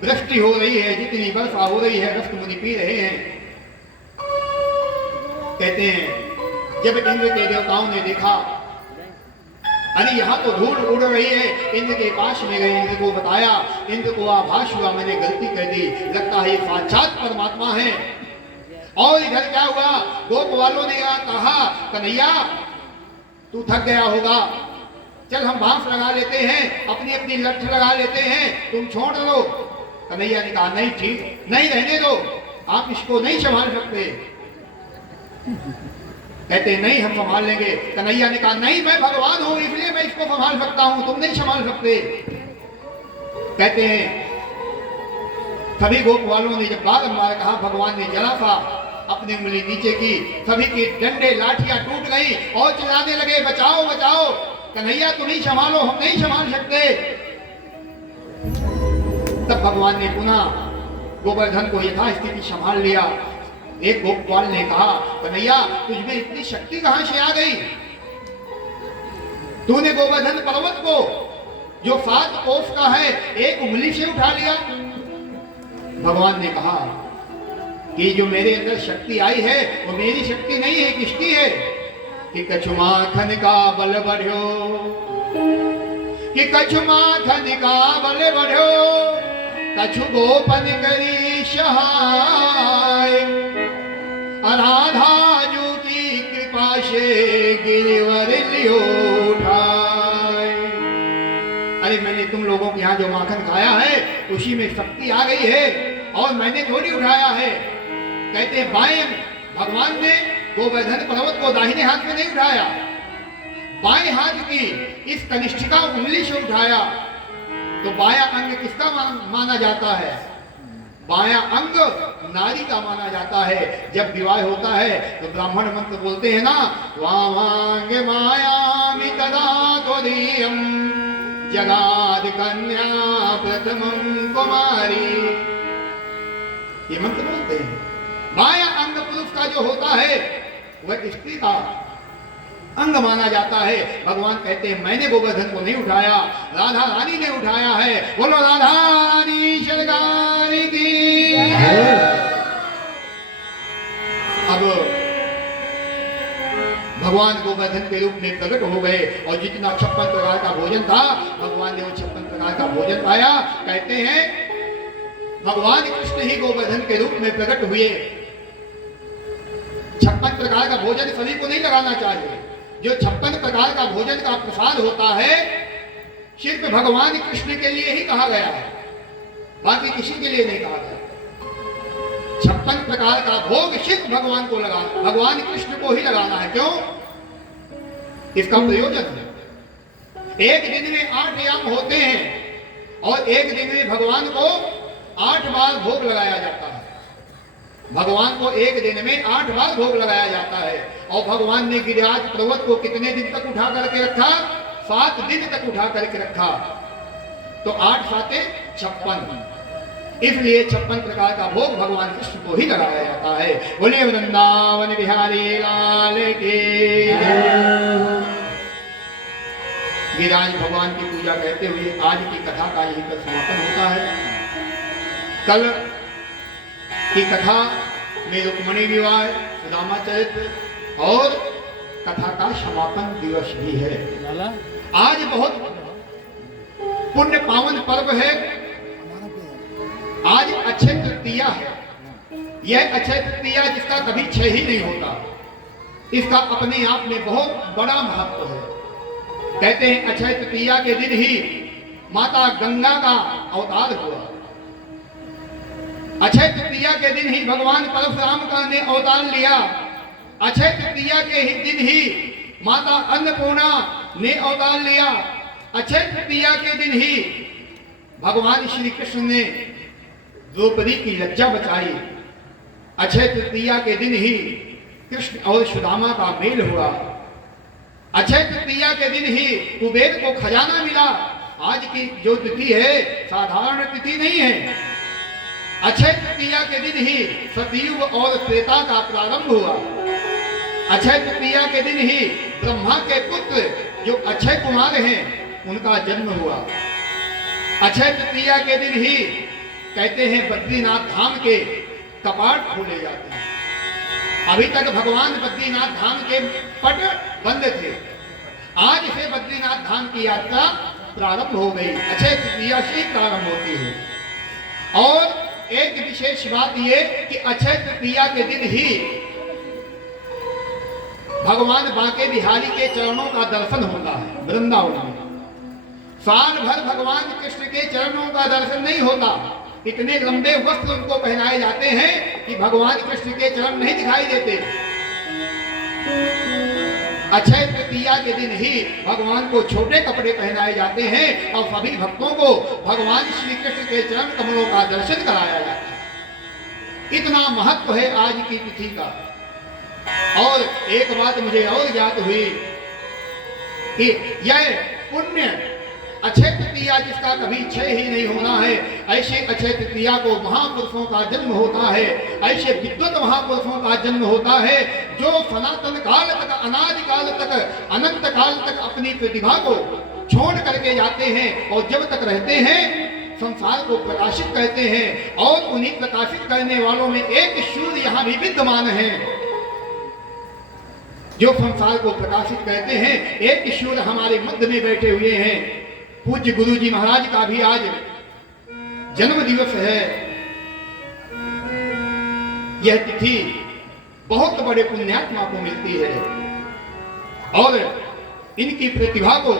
वृष्टि हो रही है, जितनी वर्षा हो रही है, अगस्त मुनि पी रहे हैं। कहते हैं जब इंद्र के देवताओं ने देखा अरे यहाँ तो धूल उड़ रही है, इंद्र के पास में गए, इंद्र को बताया, इंद्र को आभास हुआ मैंने गलती कर दी, लगता है साक्षात परमात्मा है। और इधर क्या हुआ, गोप वालों ने कहा कन्हैया तू थक गया होगा, चल हम बांस लगा लेते हैं, अपनी अपनी लठ लगा लेते हैं, तुम छोड़ दो। कन्हैया ने कहा नहीं ठीक, नहीं रहने दो, आप इसको नहीं संभाल सकते। कहते नहीं हम संभाल लेंगे। कन्हैया ने कहा नहीं मैं भगवान हूं इसलिए मैं इसको संभाल सकता हूं, तुम नहीं संभाल सकते। कहते हैं सभी गोप वालों ने जब बारंबार कहा, भगवान ने जरा सा अपनी उंगली नीचे की, सभी के डंडे लाठियां टूट गई और चिल्लाने लगे बचाओ बचाओ, कन्हैया तुम ही संभालो, हम नहीं संभाल सकते। तब भगवान ने पुनः गोवर्धन को यथास्थिति संभाल लिया। एक गोपवाल ने कहा कन्हैया तुझमें इतनी शक्ति कहां से आ गई, तूने गोवर्धन पर्वत को जो 7 कोस का है एक उंगली से उठा लिया। भगवान ने कहा कि जो मेरे अंदर शक्ति आई है वो मेरी शक्ति नहीं है, किसकी है, कि कछुमाखन का बल बढ़्यो, कि कछुमाखन का बल बढ़्यो, कछु गोपन करी सहाय, राधा जो की कृपा से गिरिवर लियो उठाए। अरे मैंने तुम लोगों के यहाँ जो माखन खाया है उसी में शक्ति आ गई है और मैंने थोड़ी उठाया है। कहते हैं बाएं भगवान ने गोवर्धन पर्वत को दाहिने हाथ में नहीं उठाया, बाएं हाथ की इस कनिष्ठिका उंगली से उठाया। तो बायां अंग किसका माना जाता है, बायां अंग नारी का माना जाता है। जब विवाह होता है तो ब्राह्मण मंत्र बोलते हैं ना, वामांग मायामि तदा त्वदीयं जगाद कन्या प्रथमं कुमारी, ये मंत्र बोलते हैं। बायां अंग पुरुष का जो होता है वह स्त्री का अंग माना जाता है। भगवान कहते हैं मैंने गोवर्धन को नहीं उठाया, राधा रानी ने उठाया है। बोलो राधा रानी सरकार की। अब भगवान गोवर्धन के रूप में प्रकट हो गए और जितना 56 प्रकार का भोजन था भगवान ने वो 56 प्रकार का भोजन पाया। कहते हैं भगवान कृष्ण ही गोवर्धन के रूप में प्रकट हुए। 56 प्रकार का भोजन सभी को नहीं लगाना चाहिए। जो 56 प्रकार का भोजन का प्रसाद होता है सिर्फ भगवान कृष्ण के लिए ही कहा गया है, बाकी किसी के लिए नहीं कहा गया। 56 प्रकार का भोग सिर्फ भगवान को लगाना, भगवान कृष्ण को ही लगाना है। क्यों? इसका प्रयोजन है। एक दिन में 8 याम होते हैं और एक दिन में भगवान को 8 बार भोग लगाया जाता है। भगवान को एक दिन में 8 बार भोग लगाया जाता है। और भगवान ने गिरिराज पर्वत को कितने दिन तक उठा करके रखा? 7 दिन तक उठा करके रखा। तो 8 साते 56, इसलिए 56 प्रकार का भोग भगवान कृष्ण को ही लगाया जाता है। बोले वृंदावन बिहारी लाल के। गिरिराज भगवान की पूजा करते हुए आज की कथा का यही पर समापन होता है। कल की कथा में रुक्मणी विवाह, सुदामा चरित्र और कथा का समापन दिवस भी है। आज बहुत पुण्य पावन पर्व है। आज अक्षय तृतीया है। यह अक्षय तृतीया जिसका कभी क्षय ही नहीं होता, इसका अपने आप में बहुत बड़ा महत्व है। कहते हैं अक्षय तृतीया के दिन ही माता गंगा का अवतार हुआ। अक्षय तृतीया के दिन ही भगवान परशुराम का ने अवतार लिया। अक्षय तृतीया के ही दिन ही माता अन्नपूर्णा ने अवतार लिया। अक्षय तृतीया के दिन ही भगवान श्री कृष्ण ने द्रौपदी की लज्जा बचाई। अक्षय तृतीया के दिन ही कृष्ण और सुदामा का मेल हुआ। अक्षय तृतीया के दिन ही कुबेर को खजाना मिला। आज की जो तिथि है साधारण तिथि नहीं है। अक्षय तृतीया के दिन ही सतयुग और त्रेता का प्रारंभ हुआ। अक्षय तृतीया के दिन ही ब्रह्मा के पुत्र जो अक्षय कुमार हैं उनका जन्म हुआ। अक्षय तृतीया के दिन ही कहते हैं बद्रीनाथ धाम के कपाट खोले जाते हैं। अभी तक भगवान बद्रीनाथ धाम के पट बंद थे। आज से बद्रीनाथ धाम की यात्रा प्रारंभ हो गई। अक्षय तृतीया से प्रारंभ होती है। और एक विशेष बात यह कि अक्षय तृतीया के दिन ही भगवान बांके बिहारी के चरणों का दर्शन होता है। वृंदावन में साल भर भगवान कृष्ण के चरणों का दर्शन नहीं होता। इतने लंबे वस्त्र उनको पहनाए जाते हैं कि भगवान कृष्ण के चरण नहीं दिखाई देते। अक्षय तृतीया के दिन ही भगवान को छोटे कपड़े पहनाए जाते हैं और सभी भक्तों को भगवान श्री कृष्ण के चरण कमलों का दर्शन कराया जाता है। इतना महत्व है आज की तिथि का। और एक बात मुझे और ज्ञात हुई कि यह पुण्य अक्षय तृतीया जिसका कभी क्षय ही नहीं होना है, ऐसे अक्षय तृतीया को महापुरुषों का जन्म होता है। ऐसे विद्वत महापुरुषों का जन्म होता है जो सनातन काल तक, अनादि काल तक, अनंत काल तक अपनी प्रतिभा को छोड़ करके जाते हैं और जब तक रहते हैं संसार को प्रकाशित करते हैं। और उन्हीं प्रकाशित करने वालों में एक सूर्य यहाँ भी विद्यमान है जो संसार को प्रकाशित करते हैं। एक सूर्य हमारे मध्य में बैठे हुए हैं। पूज्य गुरु जी महाराज का भी आज जन्म दिवस है। यह तिथि बहुत बड़े पुण्यात्मा को मिलती है और इनकी प्रतिभा को,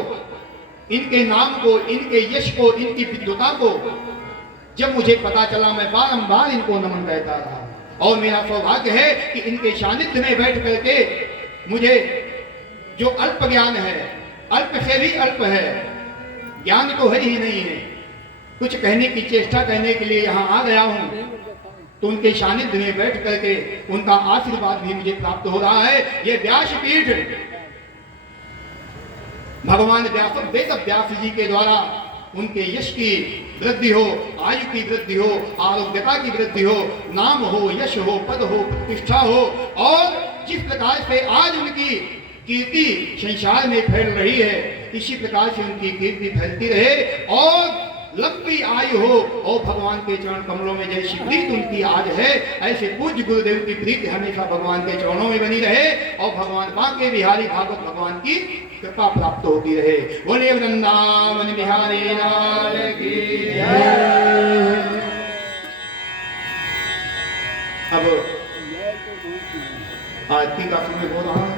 इनके नाम को, इनके यश को, इनकी विद्वता को जब मुझे पता चला मैं बारंबार इनको नमन करता रहा। और मेरा सौभाग्य है कि इनके सानिध्य में बैठ करके मुझे जो अल्प ज्ञान है, अल्प से भी अल्प है, ज्ञान तो है ही नहीं है, कुछ कहने की चेष्टा करने के लिए यहाँ आ गया हूँ। तो उनके सानिध्य में बैठ करके उनका आशीर्वाद भी मुझे प्राप्त हो रहा है। ये व्यासपीठ भगवान वेद व्यास जी के द्वारा उनके यश की वृद्धि हो, आयु की वृद्धि हो, आरोग्यता की वृद्धि हो, नाम हो, यश हो, पद हो, प्रतिष्ठा हो। और जिस प्रकार से आज उनकी कीर्ति संसार में फैल रही है, इसी प्रकार से उनकी कीर्ति फैलती रहे और लंबी आयु हो। और भगवान के चरण कमलों में जैसी प्रीत उनकी आज है, ऐसे पूज्य गुरुदेव की प्रीति हमेशा भगवान के चरणों में बनी रहे और भगवान बांके बिहारी भागवत भगवान की कृपा प्राप्त होती रहे। बोले वृंदावन बिहारी लाल की जय। अब आरती का समय हो रहा है।